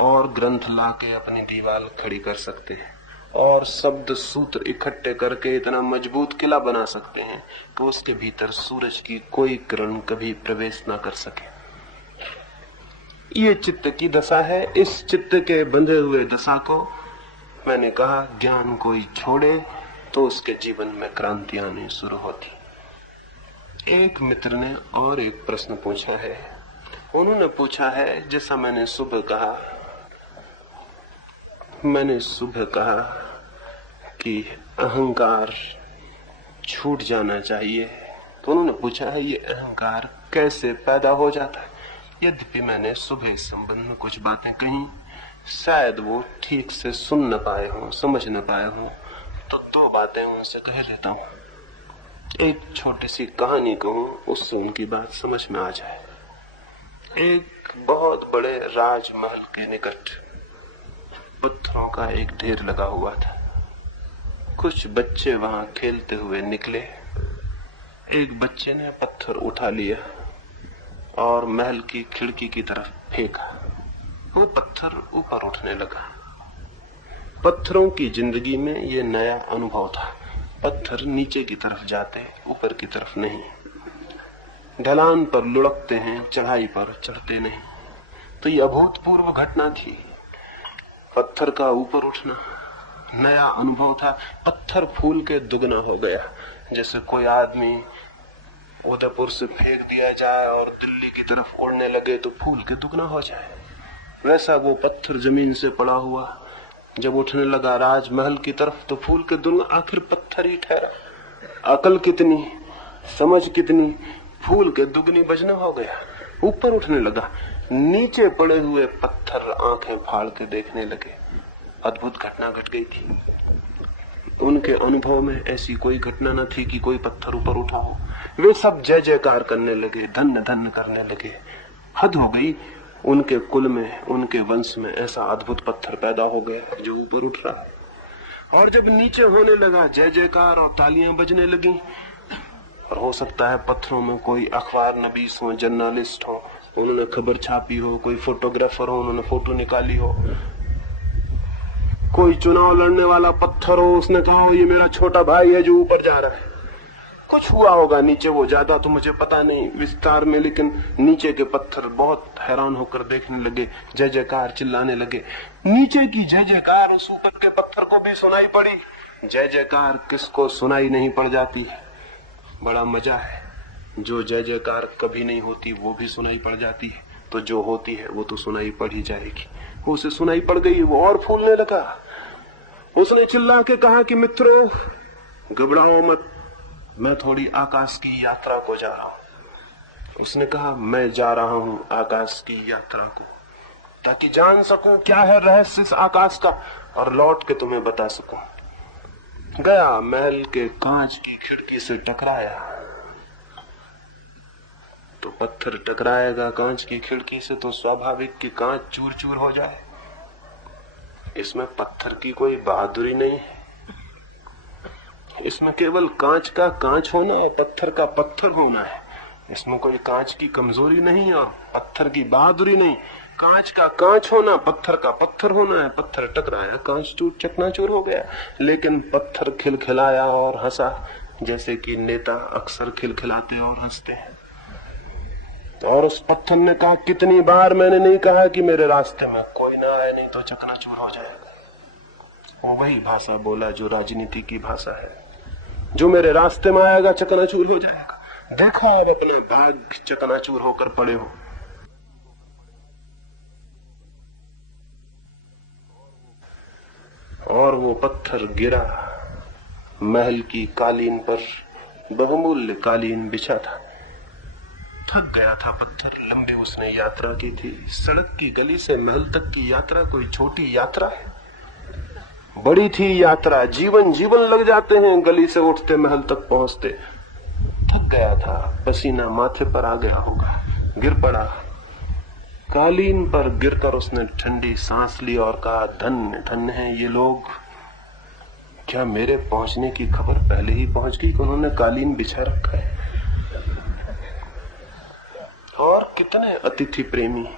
और ग्रंथ लाके अपनी दीवार खड़ी कर सकते हैं, और शब्द सूत्र इकट्ठे करके इतना मजबूत किला बना सकते हैं कि उसके भीतर सूरज की कोई किरण कभी प्रवेश न कर सके। ये चित्त की दशा है। इस चित्त के बंधे हुए दशा को मैंने कहा ज्ञान कोई छोड़े तो उसके जीवन में क्रांति आनी शुरू होती। एक मित्र ने और एक प्रश्न पूछा है। उन्होंने पूछा है, जैसा मैंने सुबह कहा कि अहंकार छूट जाना चाहिए, तो उन्होंने पूछा है ये अहंकार कैसे पैदा हो जाता है। यद्यपि मैंने सुबह इस संबंध में कुछ बातें कही, शायद वो ठीक से सुन न पाए हों, समझ न पाए हों, तो दो बातें उनसे कह देता हूं। एक छोटी सी कहानी कहूं, उससे उनकी बात समझ में आ जाए। एक बहुत बड़े राजमहल के निकट पत्थरों का एक ढेर लगा हुआ था। कुछ बच्चे वहां खेलते हुए निकले। एक बच्चे ने पत्थर उठा लिया और महल की खिड़की की तरफ फेंका। वो पत्थर ऊपर उठने लगा। पत्थरों की जिंदगी में ये नया अनुभव था। पत्थर नीचे की तरफ जाते, ऊपर की तरफ नहीं। ढलान पर लुढ़कते हैं, चढ़ाई पर चढ़ते नहीं। तो ये अभूतपूर्व घटना थी। पत्थर का ऊपर उठना नया अनुभव था। पत्थर फूल के दुगना हो गया। जैसे कोई आदमी उदयपुर से फेंक दिया जाए और दिल्ली की तरफ उड़ने लगे तो फूल के दुगना हो जाए, वैसा वो पत्थर जमीन से पड़ा हुआ जब उठने लगा राजमहल की तरफ तो फूल के दुगना। आखिर पत्थर ही ठहरा। अकल कितनी, समझ कितनी, फूल के दुगनी बजना हो गया। ऊपर उठने लगा। नीचे पड़े हुए पत्थर आंखें फाड़ के देखने लगे। अद्भुत घटना घट गई थी। उनके अनुभव में ऐसी कोई घटना न थी कि कोई पत्थर ऊपर उठा हो। वे सब जय जयकार करने लगे, धन्य धन्य करने लगे। हद हो गई। उनके कुल में, उनके वंश में ऐसा अद्भुत पत्थर पैदा हो गया जो ऊपर उठ रहा है। और जब नीचे होने लगा, जय जयकार और तालियां बजने लगी। और हो सकता है पत्थरों में कोई अखबार नबीस हो, जर्नलिस्ट हो, उन्होंने खबर छापी हो, कोई फोटोग्राफर हो, उन्होंने फोटो निकाली हो, कोई चुनाव लड़ने वाला पत्थर हो, उसने कहा हो ये मेरा छोटा भाई है जो ऊपर जा रहा है। कुछ हुआ होगा नीचे, वो ज्यादा तो मुझे पता नहीं विस्तार में, लेकिन नीचे के पत्थर बहुत हैरान होकर देखने लगे, जय जयकार चिल्लाने लगे। नीचे की जय जयकार उस ऊपर के पत्थर को भी सुनाई पड़ी। जय जयकार किसको सुनाई नहीं पड़ जाती। बड़ा मजा है। जो जय जयकार कभी नहीं होती वो भी सुनाई पड़ जाती है, तो जो होती है वो तो सुनाई पड़ ही जाएगी। वो उसे सुनाई पड़ गई, वो और फूलने लगा। उसने चिल्ला के कहा कि मित्रों घबराओ मत, मैं थोड़ी आकाश की यात्रा को जा रहा हूं। उसने कहा मैं जा रहा हूं आकाश की यात्रा को, ताकि जान सकूं क्या है रहस्य इस आकाश का और लौट के तुम्हें बता सकूं। गया, महल के कांच की खिड़की से टकराया। तो पत्थर टकराएगा कांच की खिड़की से तो स्वाभाविक कि कांच चूर चूर हो जाए। इसमें पत्थर की कोई बहादुरी नहीं है। इसमें केवल कांच का कांच होना और पत्थर का पत्थर होना है। इसमें कोई कांच की कमजोरी नहीं और पत्थर की बहादुरी नहीं। कांच का कांच होना, पत्थर का पत्थर होना है। पत्थर टकराया, कांच टूट चकनाचूर हो गया, लेकिन पत्थर खिलखिलाया और हंसा, जैसे कि नेता अक्सर खिलखिलाते और हंसते हैं। और उस पत्थर ने कहा कितनी बार मैंने नहीं कहा कि मेरे रास्ते में कोई ना आए, नहीं तो चकनाचूर हो जाएगा। वो वही भाषा बोला जो राजनीति की भाषा है, जो मेरे रास्ते में आएगा चकनाचूर हो जाएगा। देखो अब अपना भाग चकनाचूर होकर पड़े हो। और वो पत्थर गिरा। महल की कालीन पर बहुमूल्य कालीन बिछा था। थक गया था पत्थर, लंबी उसने यात्रा की थी। सड़क की गली से महल तक की यात्रा कोई छोटी यात्रा है, बड़ी थी यात्रा। जीवन जीवन लग जाते हैं गली से उठते महल तक पहुंचते। थक गया था, पसीना माथे पर आ गया होगा, गिर पड़ा। कालीन पर गिरकर उसने ठंडी सांस ली और कहा, धन्य धन्य है ये लोग। क्या मेरे पहुंचने की खबर पहले ही पहुंच गई कि उन्होंने कालीन बिछा रखा है? और कितने अतिथि प्रेमी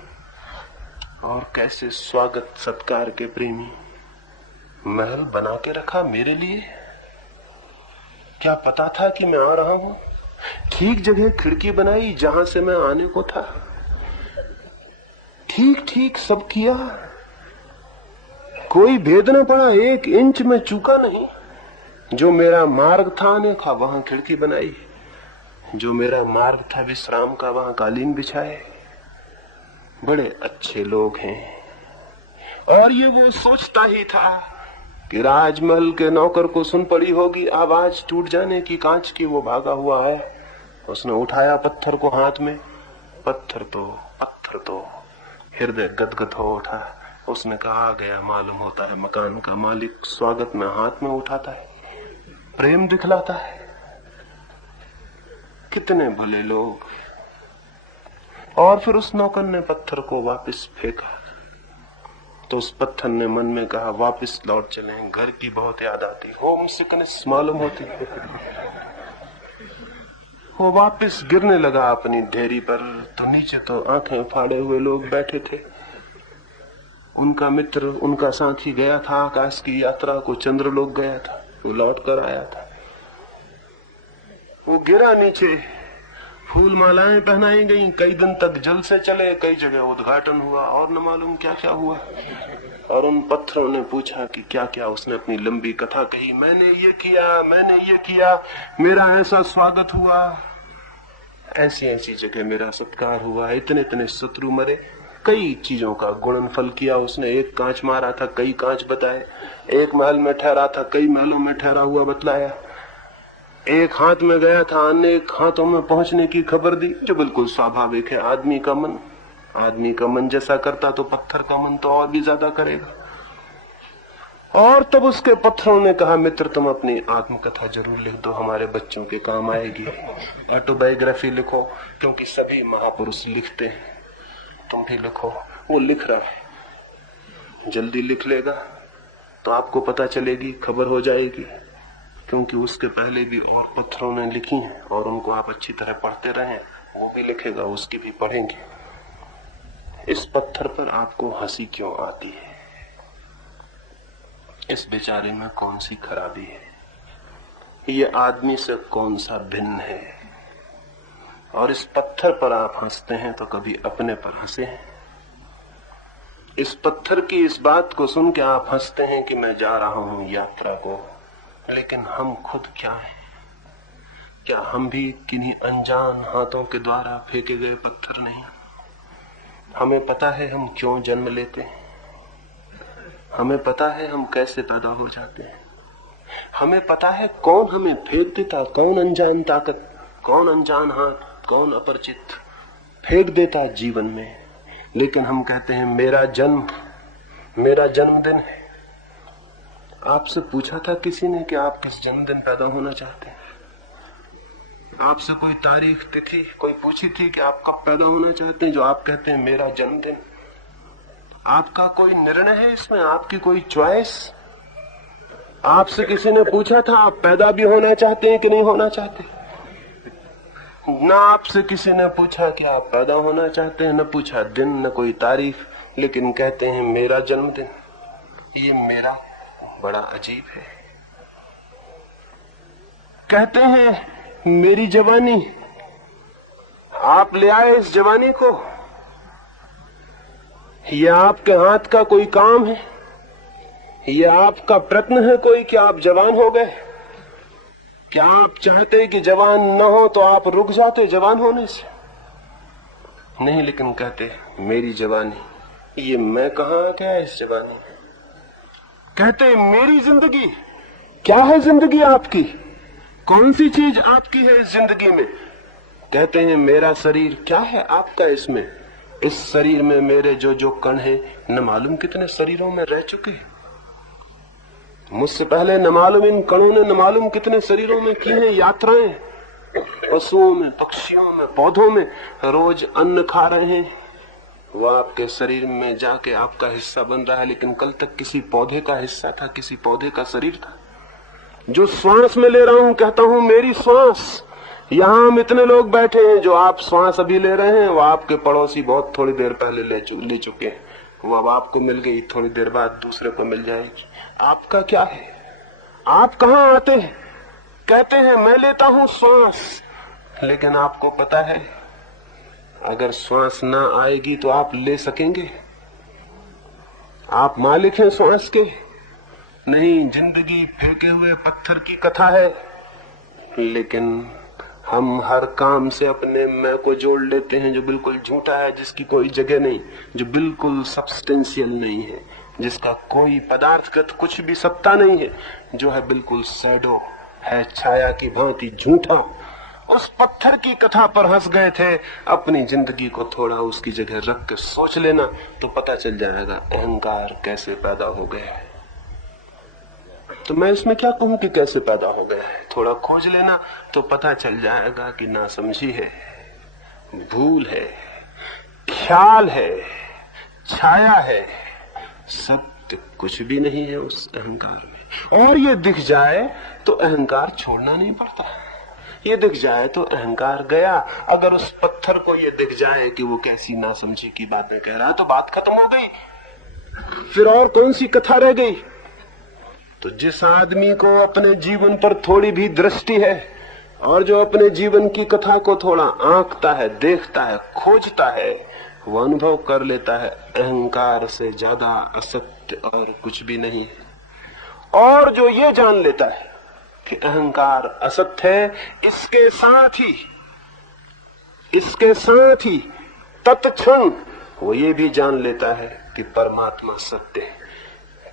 और कैसे स्वागत सत्कार के प्रेमी। महल बना के रखा मेरे लिए। क्या पता था कि मैं आ रहा हूं? ठीक जगह खिड़की बनाई जहां से मैं आने को था। ठीक ठीक सब किया, कोई भेद न पड़ा, 1 इंच में चूका नहीं। जो मेरा मार्ग था आने का वहां खिड़की बनाई, जो मेरा मार्ग था विश्राम का वहां कालीन बिछाए। बड़े अच्छे लोग हैं। और ये वो सोचता ही था कि राजमहल के नौकर को सुन पड़ी होगी आवाज टूट जाने की कांच की। वो भागा हुआ है, उसने उठाया पत्थर को हाथ में। पत्थर तो हृदय गदगद हो उठा। उसने कहा, आ गया, मालूम होता है मकान का मालिक स्वागत में हाथ में उठाता है, प्रेम दिखलाता है। कितने भले लोग। और फिर उस नौकर ने पत्थर को वापस फेंका तो उस पत्थर ने मन में कहा, वापस लौट चलें, घर की बहुत याद आती, होम सिकनेस मालूम होती। वो वापस गिरने लगा अपनी ढेरी पर। तो नीचे तो आंखें फाड़े हुए लोग बैठे थे। उनका मित्र, उनका साथी गया था आकाश की यात्रा को, चंद्रलोक गया था, वो लौट कर आया था। वो गिरा नीचे, फूल मालाएं पहनाई गई, कई दिन तक जलसे चले, कई जगह उद्घाटन हुआ और न मालूम क्या क्या हुआ। और उन पत्थरों ने पूछा कि क्या क्या। उसने अपनी लंबी कथा कही, मैंने ये किया, मैंने ये किया, मेरा ऐसा स्वागत हुआ, ऐसी ऐसी जगह मेरा सत्कार हुआ, इतने इतने शत्रु मरे। कई चीजों का गुणनफल किया उसने। एक कांच मारा था, कई कांच बताए। एक महल में ठहरा था, कई महलों में ठहरा हुआ बतलाया। एक हाथ में गया था, अनेक हाथों में पहुंचने की खबर दी, जो बिल्कुल स्वाभाविक है। आदमी का मन जैसा करता तो पत्थर का मन तो और भी ज्यादा करेगा। और तब उसके पत्थरों ने कहा, मित्र तुम अपनी आत्मकथा जरूर लिख दो, हमारे बच्चों के काम आएगी। ऑटोबायोग्राफी लिखो, क्योंकि सभी महापुरुष लिखते हैं, तुम भी लिखो। वो लिख रहा है, जल्दी लिख लेगा तो आपको पता चलेगी, खबर हो जाएगी, क्योंकि उसके पहले भी और पत्थरों ने लिखी हैं और उनको आप अच्छी तरह पढ़ते रहें। वो भी लिखेगा, उसकी भी पढ़ेंगे। इस पत्थर पर आपको हंसी क्यों आती है? इस बेचारे में कौन सी खराबी है? ये आदमी से कौन सा भिन्न है? और इस पत्थर पर आप हंसते हैं तो कभी अपने पर हंसे हैं? इस पत्थर की इस बात को सुन के आप हंसते हैं कि मैं जा रहा हूं यात्रा को, लेकिन हम खुद क्या हैं? क्या हम भी किन्हीं अनजान हाथों के द्वारा फेंके गए पत्थर नहीं? हमें पता है हम क्यों जन्म लेते हैं, हमें पता है हम कैसे पैदा हो जाते हैं, हमें पता है कौन हमें फेंक देता, कौन अनजान ताकत, कौन अनजान हाथ, कौन अपरिचित फेंक देता जीवन में। लेकिन हम कहते हैं मेरा जन्मदिन है। आपसे पूछा था किसी ने कि आप किस जन्मदिन पैदा होना चाहते हैं? आपसे कोई तारीख तिथि कोई पूछी थी कि आप कब पैदा होना चाहते हैं, जो आप कहते हैं मेरा जन्मदिन? आपका कोई निर्णय है इसमें, आपकी कोई चॉइस? आपसे किसी ने पूछा था आप पैदा भी होना चाहते हैं कि नहीं होना चाहते? ना आपसे किसी ने पूछा कि आप पैदा होना चाहते हैं, न पूछा दिन, न कोई तारीख, लेकिन कहते हैं मेरा जन्मदिन। ये मेरा बड़ा अजीब है। कहते हैं मेरी जवानी, आप ले आए इस जवानी को, यह आपके हाथ का कोई काम है, यह आपका प्रयत्न है कोई कि आप जवान हो गए? क्या आप चाहते कि जवान न हो तो आप रुक जाते जवान होने से? नहीं, लेकिन कहते मेरी जवानी, ये मैं कहां आ गया इस जवानी? कहते मेरी जिंदगी क्या है? जिंदगी आपकी कौन सी चीज आपकी है इस जिंदगी में? कहते हैं मेरा शरीर क्या है आपका इसमें? इस शरीर में मेरे जो जो कण हैं न मालूम कितने शरीरों में रह चुके, मुझसे पहले न मालूम इन कणों ने न मालूम कितने शरीरों में की हैं यात्राएं, पशुओं में, पक्षियों में, पौधों में रोज अन्न खा रहे हैं। वो आपके शरीर में जाके आपका हिस्सा बन रहा है, लेकिन कल तक किसी पौधे का हिस्सा था, किसी पौधे का शरीर था। जो श्वास में ले रहा हूं, कहता हूं मेरी श्वास। यहां हम इतने लोग बैठे हैं, जो आप श्वास अभी ले रहे हैं वो आपके पड़ोसी बहुत थोड़ी देर पहले ले चुके हैं। वो अब आपको मिल गई, थोड़ी देर बाद दूसरे को मिल जाएगी। आपका क्या है? आप कहां आते हैं? कहते हैं मैं लेता हूं श्वास, लेकिन आपको पता है अगर श्वास ना आएगी तो आप ले सकेंगे? आप मालिक हैं श्वास के? नहीं, जिंदगी फेंके हुए पत्थर की कथा है। लेकिन हम हर काम से अपने मैं को जोड़ लेते हैं, जो बिल्कुल झूठा है, जिसकी कोई जगह नहीं, जो बिल्कुल सब्सटेंशियल नहीं है, जिसका कोई पदार्थगत कुछ भी सत्ता नहीं है, जो है बिल्कुल शैडो है, छाया की भांति झूठा। उस पत्थर की कथा पर हंस गए थे। अपनी जिंदगी को थोड़ा उसकी जगह रख के सोच लेना तो पता चल जाएगा अहंकार कैसे पैदा हो गया है। तो मैं इसमें क्या कहूं कि कैसे पैदा हो गया है, थोड़ा खोज लेना तो पता चल जाएगा कि नासमझी है, भूल है, ख्याल है, छाया है, सत्य कुछ भी नहीं है उस अहंकार में। और ये दिख जाए तो अहंकार छोड़ना नहीं पड़ता। ये दिख जाए तो अहंकार गया। अगर उस पत्थर को ये दिख जाए कि वो कैसी नासमझी की बातें कह रहा है तो बात खत्म हो गई, फिर और कौन सी कथा रह गई? तो जिस आदमी को अपने जीवन पर थोड़ी भी दृष्टि है और जो अपने जीवन की कथा को थोड़ा आंकता है, देखता है, खोजता है, वो अनुभव कर लेता है अहंकार से ज्यादा असत्य और कुछ भी नहीं है। और जो ये जान लेता है कि अहंकार असत्य है, इसके साथ ही तत्क्षण वो ये भी जान लेता है कि परमात्मा सत्य है।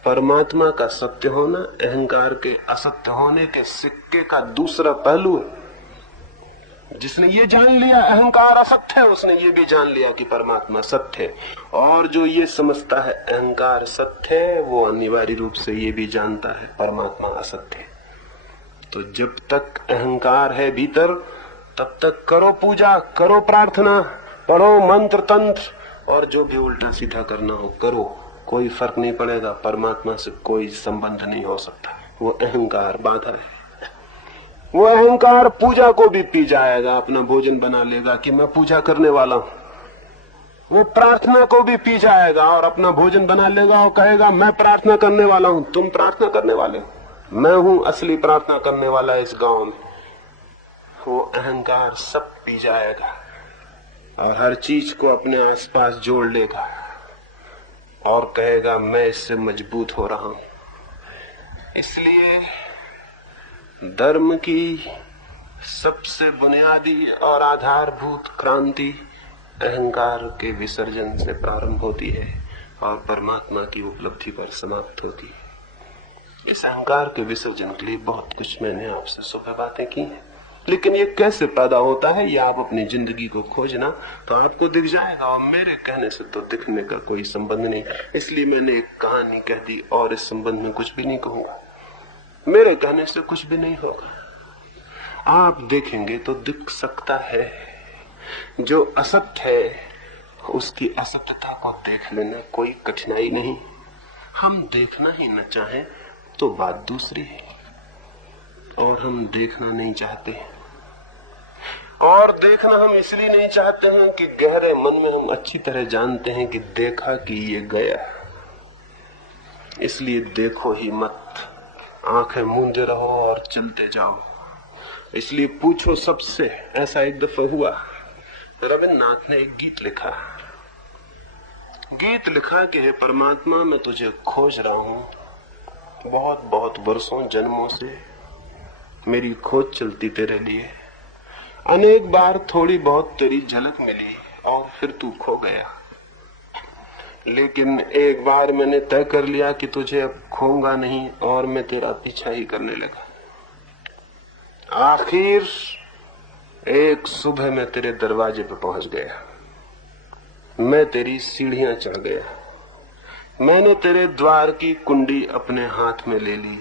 परमात्मा का सत्य होना अहंकार के असत्य होने के सिक्के का दूसरा पहलू है। जिसने ये जान लिया अहंकार असत्य है, उसने ये भी जान लिया कि परमात्मा सत्य है। और जो ये समझता है अहंकार सत्य है, वो अनिवार्य रूप से ये भी जानता है परमात्मा असत्य है। तो जब तक अहंकार है भीतर, तब तक करो पूजा, करो प्रार्थना, पढ़ो मंत्र तंत्र और जो भी उल्टा सीधा करना हो करो, कोई फर्क नहीं पड़ेगा। परमात्मा से कोई संबंध नहीं हो सकता। वो अहंकार बाधा है। वो अहंकार पूजा को भी पी जाएगा, अपना भोजन बना लेगा कि मैं पूजा करने वाला हूं। वो प्रार्थना को भी पी जाएगा और अपना भोजन बना लेगा और कहेगा मैं प्रार्थना करने वाला हूं। तुम प्रार्थना करने वाले हो? मैं हूं असली प्रार्थना करने वाला इस गांव में। वो अहंकार सब पी जाएगा और हर चीज को अपने आसपास जोड़ लेगा और कहेगा मैं इससे मजबूत हो रहा हूं। इसलिए धर्म की सबसे बुनियादी और आधारभूत क्रांति अहंकार के विसर्जन से प्रारंभ होती है और परमात्मा की उपलब्धि पर समाप्त होती है। इस अहंकार के विसर्जन के लिए बहुत कुछ मैंने आपसे सुबह बातें की हैं, लेकिन ये कैसे पैदा होता है ये आप अपनी जिंदगी को खोजना तो आपको दिख जाएगा। और मेरे कहने से तो दिखने का कोई संबंध नहीं, इसलिए मैंने एक कहानी कह दी और इस संबंध में कुछ भी नहीं कहूंगा। मेरे कहने से कुछ भी नहीं होगा, आप देखेंगे तो दिख सकता है। जो असत्य है उसकी असत्यता को देख लेना कोई कठिनाई नहीं। हम देखना ही न चाहें तो बात दूसरी है, और हम देखना नहीं चाहते। और देखना हम इसलिए नहीं चाहते हैं कि गहरे मन में हम अच्छी तरह जानते हैं कि देखा कि ये गया, इसलिए देखो ही मत, आंखें मूंदे रहो और चलते जाओ। इसलिए पूछो सबसे। ऐसा एक दफा हुआ, रविन्द्रनाथ ने एक गीत लिखा कि हे परमात्मा मैं तुझे खोज रहा हूं, बहुत बहुत वर्षों जन्मों से मेरी खोज चलती तेरे लिए। अनेक बार थोड़ी बहुत तेरी झलक मिली और फिर तू खो गया। लेकिन एक बार मैंने तय कर लिया कि तुझे अब खोऊंगा नहीं और मैं तेरा पीछा ही करने लगा। आखिर एक सुबह मैं तेरे दरवाजे पे पहुंच गया। मैं तेरी सीढ़ियां चढ़ गया। मैंने तेरे द्वार की कुंडी अपने हाथ में ले ली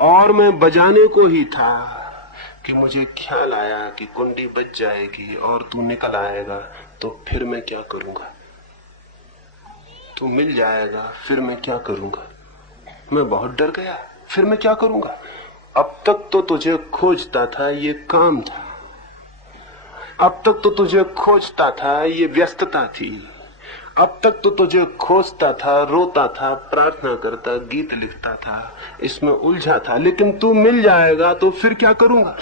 और मैं बजाने को ही था कि मुझे ख्याल आया कि कुंडी बज जाएगी और तू निकल आएगा, तो फिर मैं क्या करूंगा? तू मिल जाएगा, फिर मैं क्या करूंगा? मैं बहुत डर गया। फिर मैं क्या करूंगा? अब तक तो तुझे खोजता था, ये काम था। अब तक तो तुझे खोजता था, ये व्यस्तता थी। अब तक तो तुझे खोजता था, रोता था, प्रार्थना करता, गीत लिखता था, इसमें उलझा था। लेकिन तू मिल जाएगा तो फिर क्या करूंगा?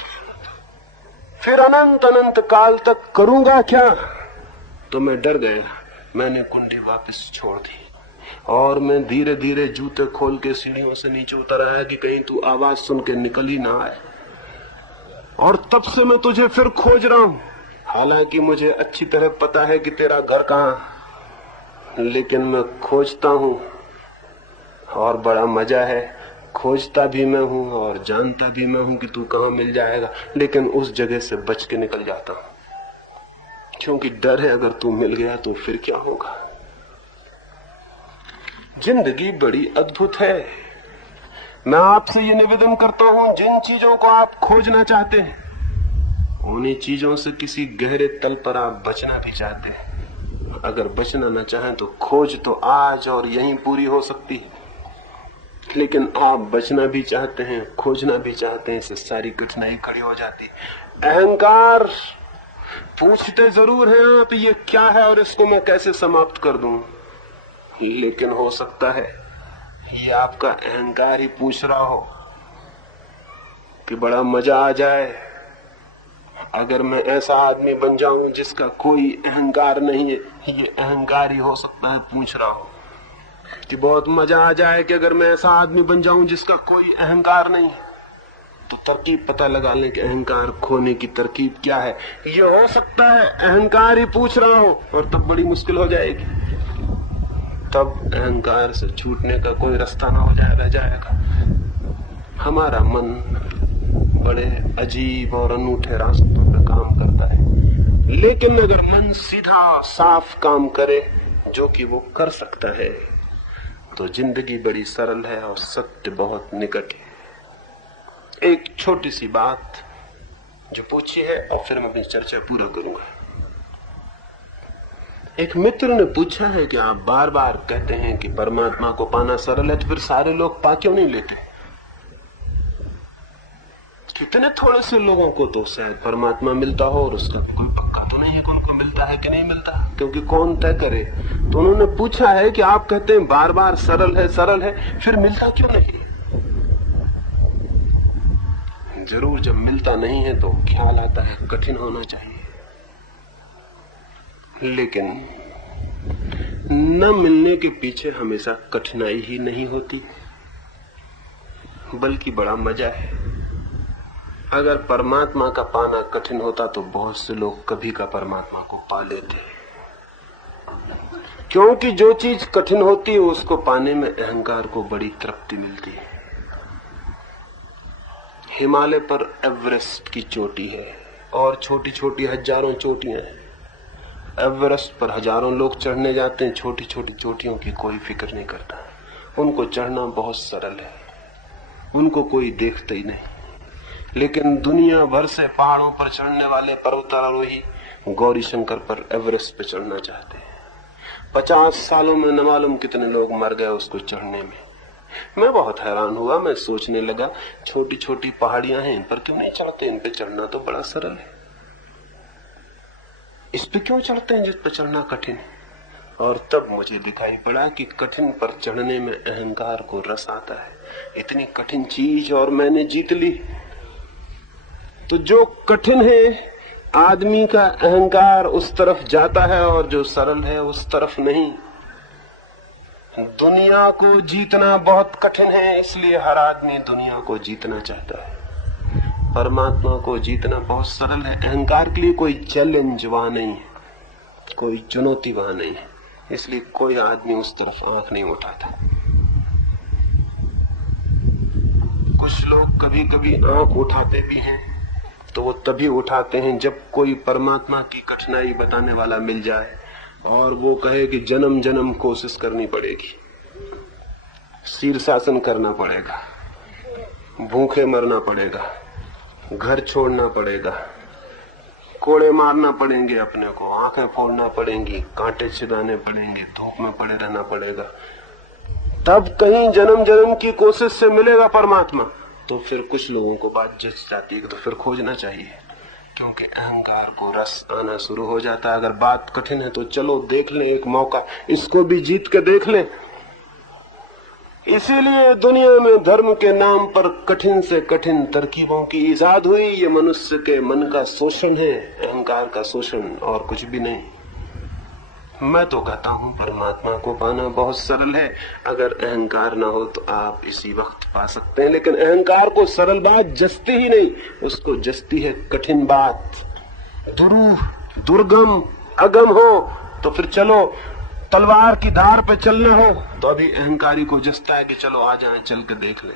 फिर अनंत अनंत काल तक करूंगा क्या? तो मैं डर गया। मैंने कुंडी वापस छोड़ दी और मैं धीरे धीरे जूते खोल के सीढ़ियों से नीचे उतर आया कि कहीं तू आवाज सुन के निकल ही ना आए। और तब से मैं तुझे फिर खोज रहा हूं, हालांकि मुझे अच्छी तरह पता है कि तेरा घर कहां, लेकिन मैं खोजता हूं और बड़ा मजा है। खोजता भी मैं हूं और जानता भी मैं हूं कि तू कहां मिल जाएगा, लेकिन उस जगह से बच के निकल जाता हूं क्योंकि डर है अगर तू मिल गया तो फिर क्या होगा। जिंदगी बड़ी अद्भुत है। मैं आपसे ये निवेदन करता हूं, जिन चीजों को आप खोजना चाहते हैं उन्हीं चीजों से किसी गहरे तल पर आप बचना भी चाहते हैं। अगर बचना न चाहें तो खोज तो आज और यहीं पूरी हो सकती है, लेकिन आप बचना भी चाहते हैं, खोजना भी चाहते हैं, इससे सारी कठिनाई खड़ी हो जाती। अहंकार पूछते जरूर हैं आप ये क्या है और इसको मैं कैसे समाप्त कर दूं, लेकिन हो सकता है ये आपका अहंकार ही पूछ रहा हो कि बड़ा मजा आ जाए अगर मैं ऐसा आदमी बन जाऊं जिसका कोई अहंकार नहीं है। ये अहंकार ही हो सकता है पूछ रहा हो कि बहुत मजा आ जाए कि अगर मैं ऐसा आदमी बन जाऊं जिसका कोई अहंकार नहीं है। तो तरकीब पता लगा लें कि अहंकार खोने की तरकीब क्या है। ये हो सकता है अहंकार ही पूछ रहा हो और तब बड़ी मुश्किल हो जाएगी। तब अहंकार से छूटने का कोई रास्ता ना रह जाएगा। हमारा मन बड़े अजीब और अनूठे रास्तों पे काम करता है, लेकिन अगर मन सीधा साफ काम करे, जो कि वो कर सकता है, तो जिंदगी बड़ी सरल है और सत्य बहुत निकट है। एक छोटी सी बात जो पूछी है और फिर मैं अपनी चर्चा पूरा करूंगा। एक मित्र ने पूछा है कि आप बार बार कहते हैं कि परमात्मा को पाना सरल है, तो फिर सारे लोग पा क्यों नहीं लेते? कितने थोड़े से लोगों को तो शायद परमात्मा मिलता हो और उसका कोई पक्का तो नहीं है कि उनको मिलता है कि नहीं मिलता, क्योंकि कौन तय करे। तो उन्होंने पूछा है कि आप कहते हैं बार बार सरल है, फिर मिलता क्यों नहीं? जरूर जब मिलता नहीं है तो ख्याल आता है कठिन होना चाहिए, लेकिन न मिलने के पीछे हमेशा कठिनाई ही नहीं होती, बल्कि बड़ा मजा है। अगर परमात्मा का पाना कठिन होता तो बहुत से लोग कभी का परमात्मा को पा लेते, क्योंकि जो चीज कठिन होती है उसको पाने में अहंकार को बड़ी तृप्ति मिलती है। हिमालय पर एवरेस्ट की चोटी है और छोटी छोटी हजारों चोटियां हैं। एवरेस्ट पर हजारों लोग चढ़ने जाते हैं, छोटी छोटी चोटियों की कोई फिक्र नहीं करता। उनको चढ़ना बहुत सरल है, उनको कोई देखता ही नहीं। लेकिन दुनिया भर से पहाड़ों पर चढ़ने वाले पर्वतारोही गौरी शंकर पर एवरेस्ट पे चढ़ना चाहते हैं। 50 सालों में न मालूम कितने लोग मर गए उसको चढ़ने में। मैं बहुत हैरान हुआ। मैं सोचने लगा छोटी छोटी पहाड़ियां हैं, इन पर क्यों नहीं चढ़ते? इन पे चढ़ना तो बड़ा सरल है, इस पे क्यों चढ़ते हैं जिस पे चढ़ना कठिन है? और तब मुझे दिखाई पड़ा कि कठिन पर चढ़ने में अहंकार को रस आता है। इतनी कठिन चीज और मैंने जीत ली। तो जो कठिन है आदमी का अहंकार उस तरफ जाता है और जो सरल है उस तरफ नहीं। दुनिया को जीतना बहुत कठिन है, इसलिए हर आदमी दुनिया को जीतना चाहता है। परमात्मा को जीतना बहुत सरल है। अहंकार के लिए कोई चैलेंज वहां नहीं है, कोई चुनौती वहां नहीं है। इसलिए कोई आदमी उस तरफ आंख नहीं उठाता। कुछ लोग कभी कभी आंख उठाते भी हैं तो वो तभी उठाते हैं जब कोई परमात्मा की कठिनाई बताने वाला मिल जाए और वो कहे कि जन्म जन्म कोशिश करनी पड़ेगी, शीर्षासन करना पड़ेगा, भूखे मरना पड़ेगा, घर छोड़ना पड़ेगा, कोड़े मारना पड़ेंगे, अपने को आंखें फोड़ना पड़ेंगी, कांटे छिदाने पड़ेंगे, धूप में पड़े रहना पड़ेगा, तब कहीं जन्म जन्म की कोशिश से मिलेगा परमात्मा। तो फिर कुछ लोगों को बात जच जाती है तो फिर खोजना चाहिए, क्योंकि अहंकार को रस आना शुरू हो जाता है। अगर बात कठिन है तो चलो देख लें एक मौका, इसको भी जीत के देख लें। इसीलिए दुनिया में धर्म के नाम पर कठिन से कठिन तरकीबों की इजाद हुई। ये मनुष्य के मन का शोषण है, अहंकार का शोषण, और कुछ भी नहीं। मैं तो कहता हूं परमात्मा को पाना बहुत सरल है। अगर अहंकार ना हो तो आप इसी वक्त पा सकते हैं, लेकिन अहंकार को सरल बात जचती ही नहीं, उसको जचती है कठिन बात। दुरूह, दुर्गम, अगम हो तो फिर चलो, तलवार की धार पे चलना हो तो अभी अहंकारी को जचता है कि चलो आ जाएं, चल के देख ले।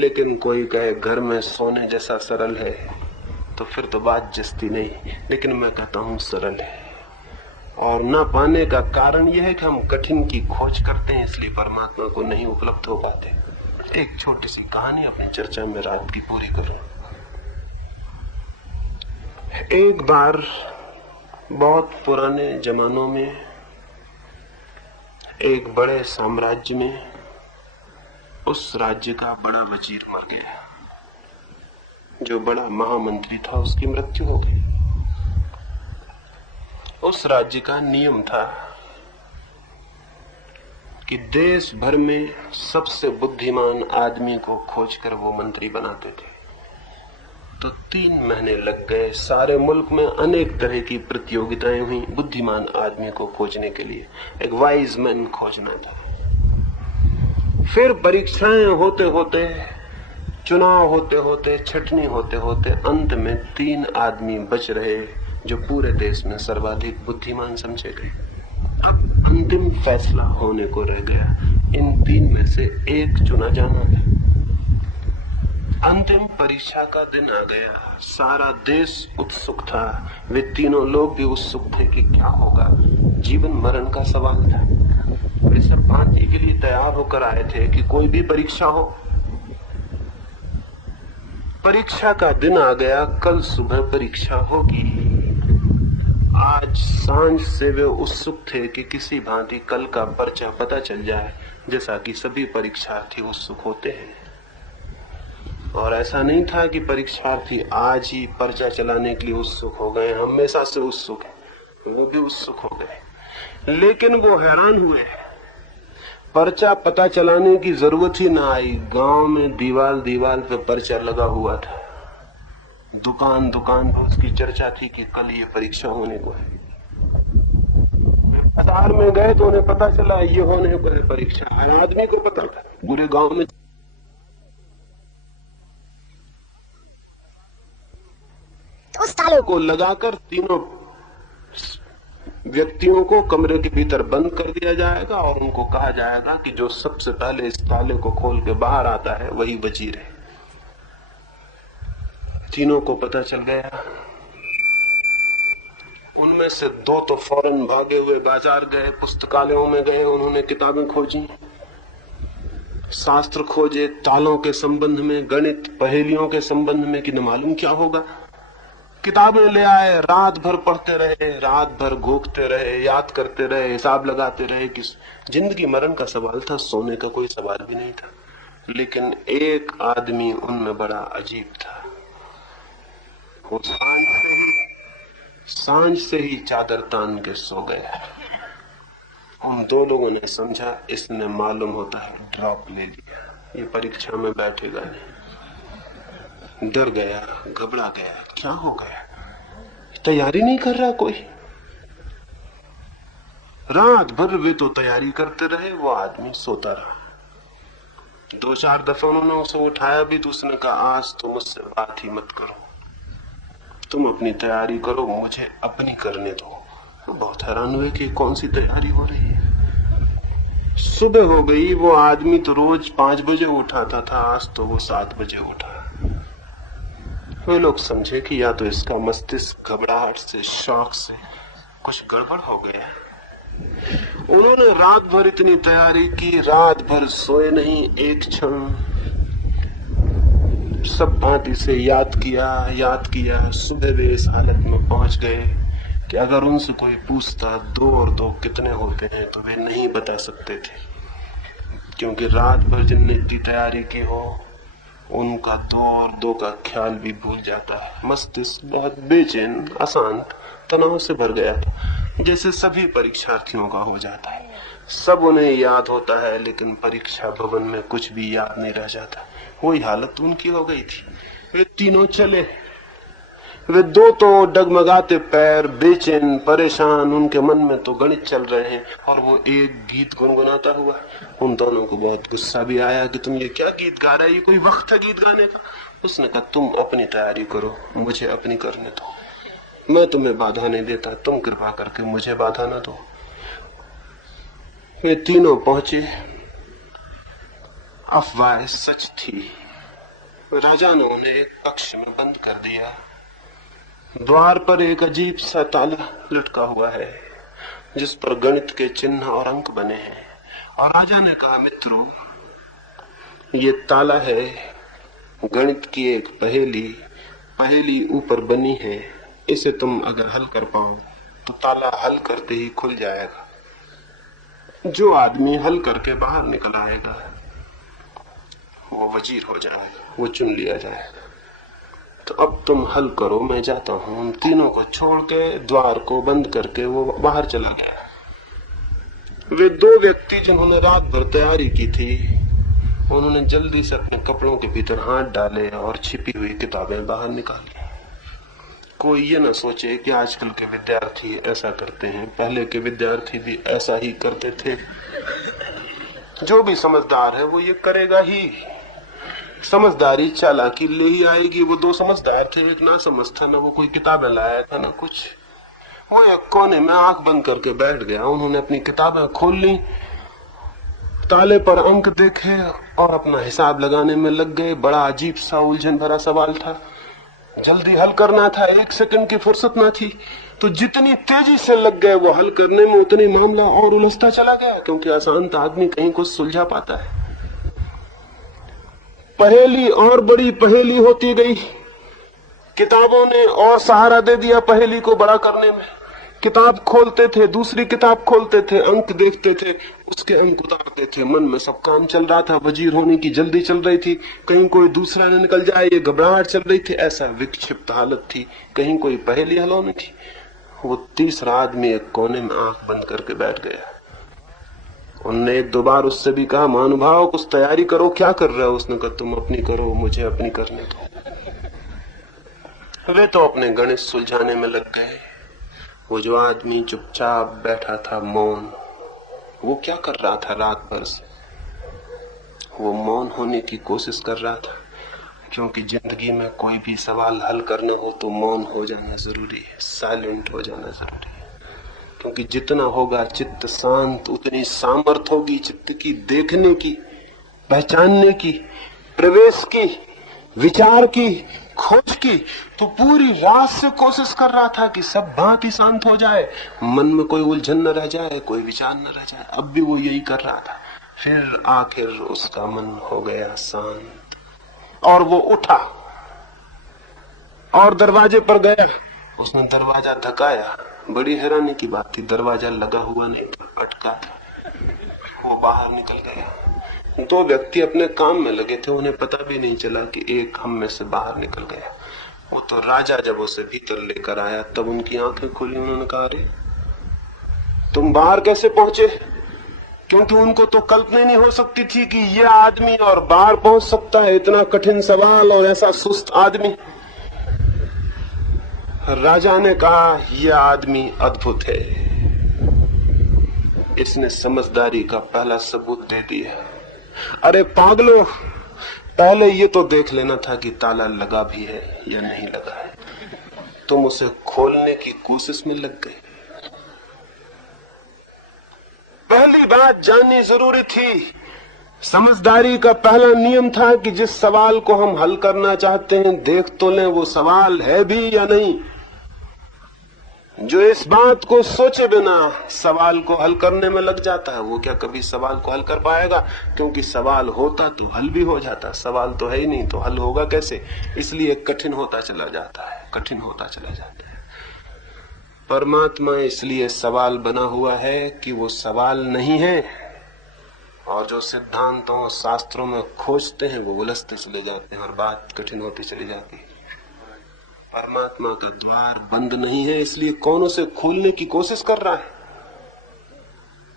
लेकिन कोई कहे घर में सोने जैसा सरल है तो फिर तो बात जचती नहीं। लेकिन मैं कहता हूं सरल है, और न पाने का कारण यह है कि हम कठिन की खोज करते हैं, इसलिए परमात्मा को नहीं उपलब्ध हो पाते। एक छोटी सी कहानी अपनी चर्चा में रात की पूरी करूं। एक बार बहुत पुराने जमानों में एक बड़े साम्राज्य में उस राज्य का बड़ा वजीर मर गया। जो बड़ा महामंत्री था उसकी मृत्यु हो गई। उस राज्य का नियम था कि देश भर में सबसे बुद्धिमान आदमी को खोजकर वो मंत्री बनाते थे। तो 3 महीने लग गए। सारे मुल्क में अनेक तरह की प्रतियोगिताएं हुई बुद्धिमान आदमी को खोजने के लिए। एक वाइज मैन खोजना था। फिर परीक्षाएं होते होते, चुनाव होते होते, छटनी होते होते अंत में 3 आदमी बच रहे जो पूरे देश में सर्वाधिक बुद्धिमान समझे गए। अब अंतिम फैसला होने को रह गया। इन 3 में से एक चुना जाना है। अंतिम परीक्षा का दिन आ गया। सारा देश उत्सुक था। वे तीनों लोग भी उत्सुक थे कि क्या होगा। जीवन मरण का सवाल था। वे सब भांति के लिए तैयार होकर आए थे कि कोई भी परीक्षा हो। परीक्षा का दिन आ गया। कल सुबह परीक्षा होगी। आज सांझ से वे उत्सुक थे कि किसी भांति कल का पर्चा पता चल जाए, जैसा कि सभी परीक्षार्थी उत्सुक होते हैं। और ऐसा नहीं था कि परीक्षार्थी आज ही पर्चा चलाने के लिए उत्सुक हो गए, हमेशा से उत्सुक है। वो भी उत्सुक हो गए, लेकिन वो हैरान हुए। पर्चा पता चलाने की जरूरत ही ना आई। गांव में दीवार दीवार पे पर्चा लगा हुआ था। दुकान दुकान पर उसकी चर्चा थी कि कल ये परीक्षा होने को है। बाजार में गए तो उन्हें पता चला ये होने को है परीक्षा। हर आदमी को पता था, पूरे गांव में। उस ताले को लगाकर तीनों व्यक्तियों को कमरे के भीतर बंद कर दिया जाएगा और उनको कहा जाएगा कि जो सबसे पहले इस ताले को खोल के बाहर आता है वही वजीर है। तीनों को पता चल गया। उनमें से 2 तो फौरन भागे हुए बाजार गए, पुस्तकालयों में गए। उन्होंने किताबें खोजी, शास्त्र खोजे, तालों के संबंध में, गणित पहेलियों के संबंध में कि न मालूम क्या होगा। किताबें ले आए, रात भर पढ़ते रहे, रात भर घोंकते रहे, याद करते रहे, हिसाब लगाते रहे कि जिंदगी मरण का सवाल था, सोने का कोई सवाल भी नहीं था। लेकिन एक आदमी उनमें बड़ा अजीब था। वो सांझ से ही चादर तान के सो गया। उन 2 लोगों ने समझा इसने मालूम होता है ड्रॉप ले लिया, ये परीक्षा में बैठेगा नहीं। डर गया, घबरा गया, क्या हो गया, तैयारी नहीं कर रहा कोई। रात भर वे तो तैयारी करते रहे, वो आदमी सोता रहा। 2-4 दफे उन्होंने उसे उठाया भी तो उसने कहा आज तो मुझसे बात ही मत करो, तुम अपनी तैयारी करो, मुझे अपनी करने दो। बहुत हैरान हुए कि कौन सी तैयारी हो रही है। सुबह हो गई। वो आदमी तो रोज 5 बजे उठाता था, आज तो वो 7 बजे उठा। वे लोग समझे कि या तो इसका मस्तिष्क घबराहट से, शौक से कुछ गड़बड़ हो गया। उन्होंने रात भर इतनी तैयारी की, रात भर सोए नहीं एक क्षण, सब भांति से याद किया। सुबह वे इस हालत में पहुंच गए कि अगर उनसे कोई पूछता 2 और 2 कितने होते हैं तो वे नहीं बता सकते थे, क्योंकि रात भर जिनने इतनी तैयारी की हो उनका 2 और 2 का ख्याल भी भूल जाता है। मस्तिष्क बहुत बेचैन, अशांत, तनाव से भर गया था, जैसे सभी परीक्षार्थियों का हो जाता है। सब उन्हें याद होता है लेकिन परीक्षा भवन में कुछ भी याद नहीं रह जाता। वही हालत उनकी हो गई थी। वे तीनों चले, वे 2 तो डगमगाते पैर, बेचैन, परेशान, उनके मन में तो गणित चल रहे हैं और वो एक गीत गुनगुनाता हुआ। उन दोनों को बहुत गुस्सा भी आया कि तुम ये क्या गीत गा रहे, ये कोई वक्त है गीत गाने का। उसने कहा तुम अपनी तैयारी करो, मुझे अपनी करने दो, मैं तुम्हें बाधा नहीं देता, तुम कृपा करके मुझे बाधा न दो। वे तीनों पहुंचे। अफवाह सच थी। राजा ने उन्हें एक कक्ष में बंद कर दिया। द्वार पर एक अजीब सा ताला लटका हुआ है जिस पर गणित के चिन्ह और अंक बने हैं। और राजा ने कहा, मित्रों, ये ताला है गणित की एक पहेली ऊपर बनी है। इसे तुम अगर हल कर पाओ तो ताला हल करते ही खुल जाएगा। जो आदमी हल करके बाहर निकल आएगा वो वजीर हो जाएगा, वो चुन लिया जाएगा। तो अब तुम हल करो, मैं जाता हूं। उन तीनों को छोड़ के, द्वार को बंद करके वो बाहर चला गया। वे 2 व्यक्ति जिन्होंने रात भर तैयारी की थी, उन्होंने जल्दी से अपने कपड़ों के भीतर हाथ डाले और छिपी हुई किताबें बाहर निकाली। कोई ये ना सोचे कि आजकल के विद्यार्थी ऐसा करते हैं, पहले के विद्यार्थी भी ऐसा ही करते थे। जो भी समझदार है वो ये करेगा ही। समझदारी चालाकी ले ही आएगी। वो 2 समझदार थे, एक ना समझ था, ना वो कोई किताबें लाया था ना कुछ। वो एक कोने में आंख बंद करके बैठ गया। उन्होंने अपनी किताबें खोल ली, ताले पर अंक देखे और अपना हिसाब लगाने में लग गए। बड़ा अजीब सा उलझन भरा सवाल था, जल्दी हल करना था, 1 सेकंड की फुर्सत ना थी। तो जितनी तेजी से लग गए वो हल करने में, उतनी मामला और उलझता चला गया, क्योंकि अशांत आदमी कहीं कुछ सुलझा पाता है। पहेली और बड़ी पहेली होती गई। किताबों ने और सहारा दे दिया पहेली को बड़ा करने में। किताब खोलते थे, दूसरी किताब खोलते थे, अंक देखते थे, उसके अंक उतारते थे। मन में सब काम चल रहा था, वजीर होने की जल्दी चल रही थी, कहीं कोई दूसरा न निकल जाए, ये घबराहट चल रही थी। ऐसा विक्षिप्त हालत थी, कहीं कोई पहेली हल होनी थी। वो तीसरा आदमी एक कोने में आंख बंद करके बैठ गया। उनने 1-2 बार उससे भी कहा, महानुभाव कुछ तैयारी करो, क्या कर रहे हो? उसने कहा, तुम अपनी करो, मुझे अपनी करने दो। वे तो अपने गणित सुलझाने में लग गए। वो जो आदमी चुपचाप बैठा था, मौन, वो क्या कर रहा था रात भर से? वो मौन होने की कोशिश कर रहा था, क्योंकि जिंदगी में कोई भी सवाल हल करना हो तो मौन हो जाना जरूरी है, साइलेंट हो जाना जरूरी है। क्योंकि जितना होगा चित्त शांत, उतनी सामर्थ होगी चित्त की देखने की, पहचानने की, प्रवेश की, विचार की, खोज की। तो पूरी रात से कोशिश कर रहा था कि सब बात ही शांत हो जाए, मन में कोई उलझन न रह जाए, कोई विचार न रह जाए। अब भी वो यही कर रहा था। फिर आखिर उसका मन हो गया शांत और वो उठा और दरवाजे पर गया। उसने दरवाजा धकाया। बड़ी हैरानी की बात थी, दरवाजा लगा हुआ नहीं था, अटका था। वो बाहर निकल गया। 2 व्यक्ति अपने काम में लगे थे, उन्हें पता भी नहीं चला कि एक हम में से बाहर निकल गया। वो तो राजा जब उसे भीतर लेकर आया तब उनकी आंखें खुली। उन्होंने कहा, अरे तुम बाहर कैसे पहुंचे? क्योंकि उनको तो कल्पना नहीं हो सकती थी कि यह आदमी और बाहर पहुंच सकता है। इतना कठिन सवाल और ऐसा सुस्त आदमी। राजा ने कहा, यह आदमी अद्भुत है, इसने समझदारी का पहला सबूत दे दिया। अरे पागलो, पहले ये तो देख लेना था कि ताला लगा भी है या नहीं लगा है। तुम उसे खोलने की कोशिश में लग गए। पहले पहली बात जाननी जरूरी थी। समझदारी का पहला नियम था कि जिस सवाल को हम हल करना चाहते हैं देख तो लें वो सवाल है भी या नहीं। जो इस बात को सोचे बिना सवाल को हल करने में लग जाता है वो क्या कभी सवाल को हल कर पाएगा? क्योंकि सवाल होता तो हल भी हो जाता, सवाल तो है ही नहीं तो हल होगा कैसे? इसलिए कठिन होता चला जाता है, कठिन होता चला जाता है। परमात्मा इसलिए सवाल बना हुआ है कि वो सवाल नहीं है, और जो सिद्धांतों शास्त्रों में खोजते हैं वो उलझते चले जाते हैं और बात कठिन होती चली जाती है। परमात्मा का द्वार बंद नहीं है, इसलिए कौन उसे खोलने की कोशिश कर रहा है?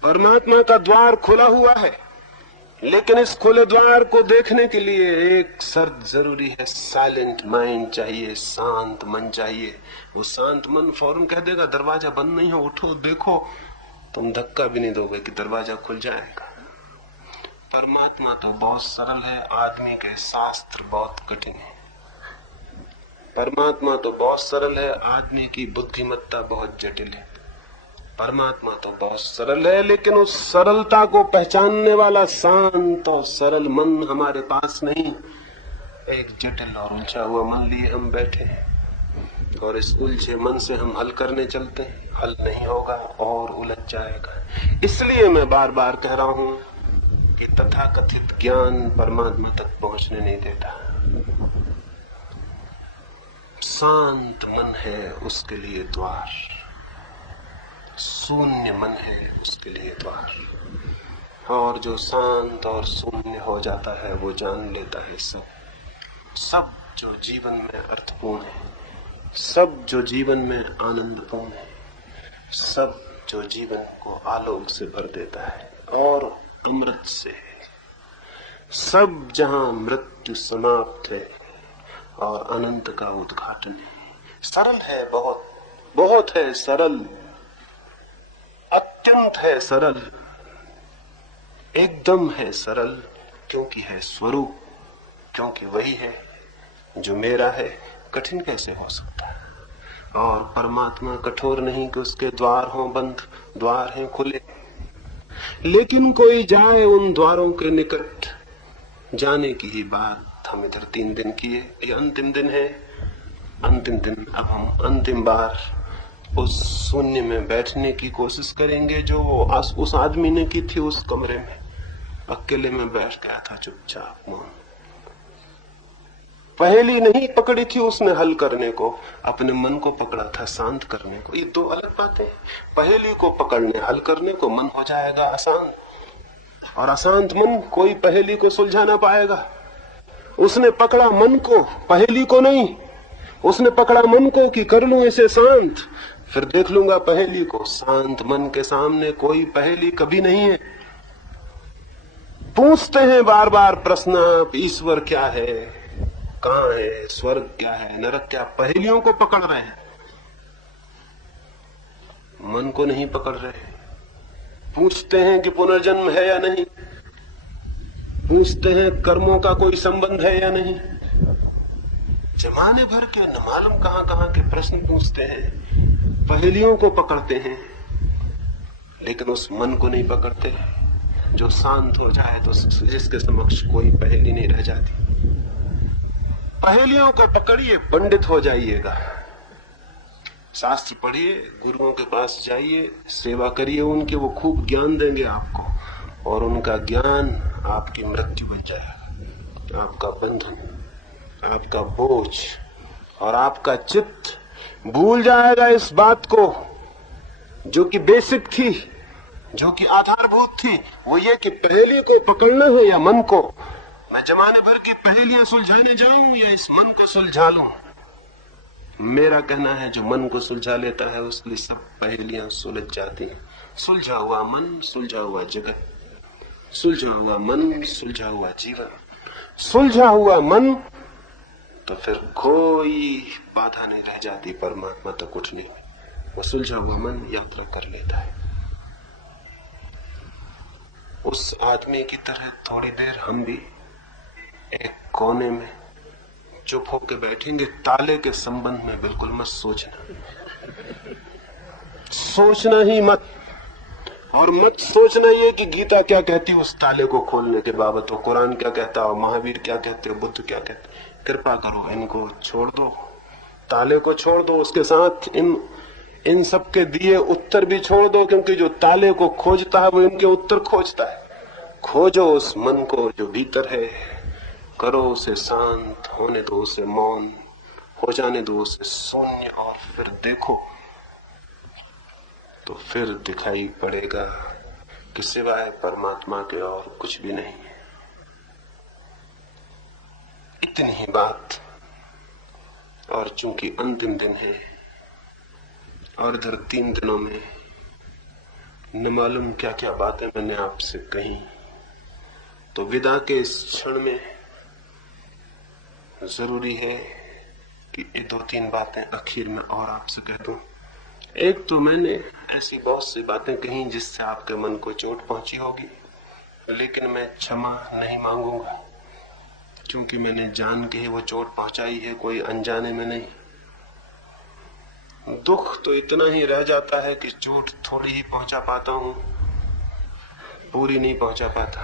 परमात्मा का द्वार खुला हुआ है, लेकिन इस खुले द्वार को देखने के लिए एक शर्त जरूरी है, साइलेंट माइंड चाहिए, शांत मन चाहिए। वो शांत मन फौरन कह देगा दरवाजा बंद नहीं है, उठो देखो, तुम धक्का भी नहीं दोगे कि दरवाजा खुल जाएगा। परमात्मा तो बहुत सरल है, आदमी के शास्त्र बहुत कठिन है। परमात्मा तो बहुत सरल है, आदमी की बुद्धिमत्ता बहुत जटिल है। परमात्मा तो बहुत सरल है, लेकिन उस सरलता को पहचानने वाला शांत और सरल मन हमारे पास नहीं। एक जटिल और उलझा हुआ मन लिए हम बैठे हैं और इस उलझे मन से हम हल करने चलते हैं, हल नहीं होगा और उलझ जाएगा। इसलिए मैं बार बार कह रहा हूं कि तथाकथित ज्ञान परमात्मा तक पहुंचने नहीं देता। शांत मन है उसके लिए द्वार, शून्य मन है उसके लिए द्वार, और जो शांत और शून्य हो जाता है वो जान लेता है सब जो जीवन में अर्थपूर्ण है, सब जो जीवन में आनंदपूर्ण है, सब जो जीवन को आलोक से भर देता है और अमृत से, सब जहां मृत्यु समाप्त है और अनंत का उद्घाटन है। सरल है, बहुत बहुत है सरल, अत्यंत है सरल, एकदम है सरल, क्योंकि है स्वरूप, क्योंकि वही है जो मेरा है। कठिन कैसे हो सकता है? और परमात्मा कठोर नहीं कि उसके द्वार हों बंद, द्वार हैं खुले। लेकिन कोई जाए उन द्वारों के निकट, जाने की ही बात हम इधर 3 दिन किए, ये अंतिम दिन है। अंतिम दिन अब हम अंतिम बार उस शून्य में बैठने की कोशिश करेंगे जो उस आदमी ने की थी। उस कमरे में अकेले में बैठ गया था चुपचाप मौन। पहेली नहीं पकड़ी थी उसने हल करने को, अपने मन को पकड़ा था शांत करने को। ये दो अलग बातें। पहेली को पकड़ने हल करने को मन हो जाएगा अशांत, और अशांत मन कोई पहेली को सुलझा ना पाएगा। उसने पकड़ा मन को, पहेली को नहीं। उसने पकड़ा मन को कि कर लूं इसे शांत, फिर देख लूंगा पहेली को। शांत मन के सामने कोई पहेली कभी नहीं है। पूछते हैं बार बार प्रश्न, ईश्वर क्या है, कहां है, स्वर्ग क्या है, नरक क्या? पहेलियों को पकड़ रहे हैं, मन को नहीं पकड़ रहे। पूछते हैं कि पुनर्जन्म है या नहीं, पूछते हैं कर्मों का कोई संबंध है या नहीं। जमाने भर के न मालूम कहां कहां के प्रश्न पूछते हैं, पहेलियों को पकड़ते हैं, लेकिन उस मन को नहीं पकड़ते जो शांत हो जाए तो जिसके समक्ष कोई पहेली नहीं रह जाती। पहेलियों को पकड़िए, पंडित हो जाइएगा। शास्त्र पढ़िए, गुरुओं के पास जाइए, सेवा करिए उनके, वो खूब ज्ञान देंगे आपको, और उनका ज्ञान आपकी मृत्यु बन जाएगा, आपका बंधन, आपका बोझ, और आपका चित्त भूल जाएगा इस बात को जो कि बेसिक थी, जो कि आधारभूत थी। वो ये कि पहेली को पकड़ना है या मन को। मैं जमाने भर की पहेलियां सुलझाने जाऊं या इस मन को सुलझा लूं? मेरा कहना है जो मन को सुलझा लेता है उसके लिए सब पहेलियां सुलझ जाती हैं। सुलझा हुआ मन, सुलझा हुआ जगत, सुलझा हुआ मन, सुलझा हुआ जीवन, सुलझा हुआ मन, तो फिर कोई बाधा नहीं रह जाती परमात्मा तक उठने में। वो सुलझा हुआ मन यात्रा कर लेता है। उस आदमी की तरह थोड़ी देर हम भी एक कोने में चुप होकर बैठेंगे। ताले के संबंध में बिल्कुल मत सोचना, सोचना ही मत। और मत सोचना ये कि गीता क्या कहती है उस ताले को खोलने के बाबत, और कुरान क्या कहता है, महावीर क्या कहते हैं, बुद्ध क्या कहते। कृपा करो इनको छोड़ दो, ताले को छोड़ दो, उसके साथ इन सब के दिए उत्तर भी छोड़ दो, क्योंकि जो ताले को खोजता है वो इनके उत्तर खोजता है। खोजो उस मन को जो भीतर है, करो उसे शांत होने दो, उसे मौन हो जाने दो, उसे शून्य, और फिर देखो तो फिर दिखाई पड़ेगा कि सिवाय परमात्मा के और कुछ भी नहीं। इतनी ही बात। और चूंकि अंतिम दिन है और इधर 3 दिनों में न मालूम क्या क्या बातें मैंने आपसे कही, तो विदा के इस क्षण में जरूरी है कि ये 2-3 बातें आखिर में और आपसे कह दूं। एक तो मैंने ऐसी बहुत सी बातें कही जिससे आपके मन को चोट पहुंची होगी, लेकिन मैं क्षमा नहीं मांगूंगा, क्योंकि मैंने जान के ही वो चोट पहुंचाई है, कोई अनजाने में नहीं। दुख तो इतना ही रह जाता है कि चोट थोड़ी ही पहुंचा पाता हूं, पूरी नहीं पहुंचा पाता,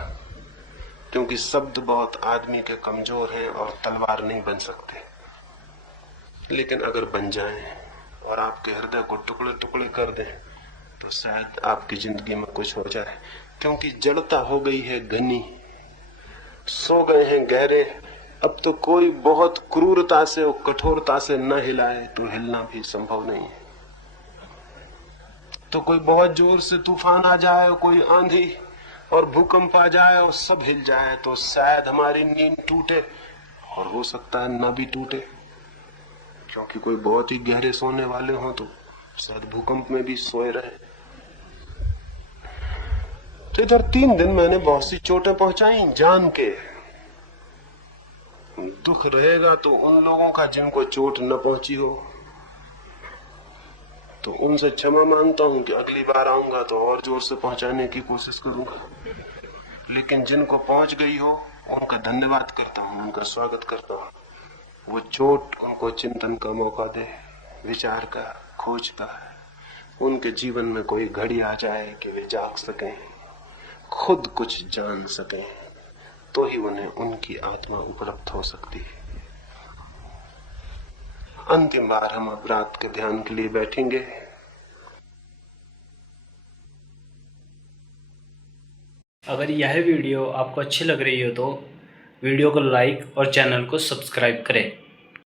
क्योंकि शब्द बहुत आदमी के कमजोर हैं और तलवार नहीं बन सकते। लेकिन अगर बन जाएं और आपके हृदय को टुकड़े टुकड़े कर दें तो शायद आपकी जिंदगी में कुछ हो जाए, क्योंकि जड़ता हो गई है घनी, सो गए हैं गहरे। अब तो कोई बहुत क्रूरता से और कठोरता से न हिलाए तो हिलना भी संभव नहीं है। तो कोई बहुत जोर से तूफान आ जाए, कोई आंधी और भूकंप आ जाए और सब हिल जाए, तो शायद हमारी नींद टूटे, और हो सकता है न भी टूटे, क्योंकि कोई बहुत ही गहरे सोने वाले हो तो शायद भूकंप में भी सोए रहे। तो इधर 3 दिन मैंने बहुत सी चोटें पहुंचाई जान के। दुख रहेगा तो उन लोगों का जिनको चोट न पहुंची हो, तो उनसे क्षमा मांगता हूं कि अगली बार आऊंगा तो और जोर से पहुंचाने की कोशिश करूंगा। लेकिन जिनको पहुंच गई हो उनका धन्यवाद करता हूं, उनका स्वागत करता हूं। वो चोट उनको चिंतन का मौका दे, विचार का, खोज का। उनके जीवन में कोई घड़ी आ जाए कि वे जाग सकें, खुद कुछ जान सकें, तो ही उन्हें उनकी आत्मा उपलब्ध हो सकती है। अंतिम बार हम अब रात के ध्यान के लिए बैठेंगे। अगर यह वीडियो आपको अच्छी लग रही हो तो वीडियो को लाइक और चैनल को सब्सक्राइब करें।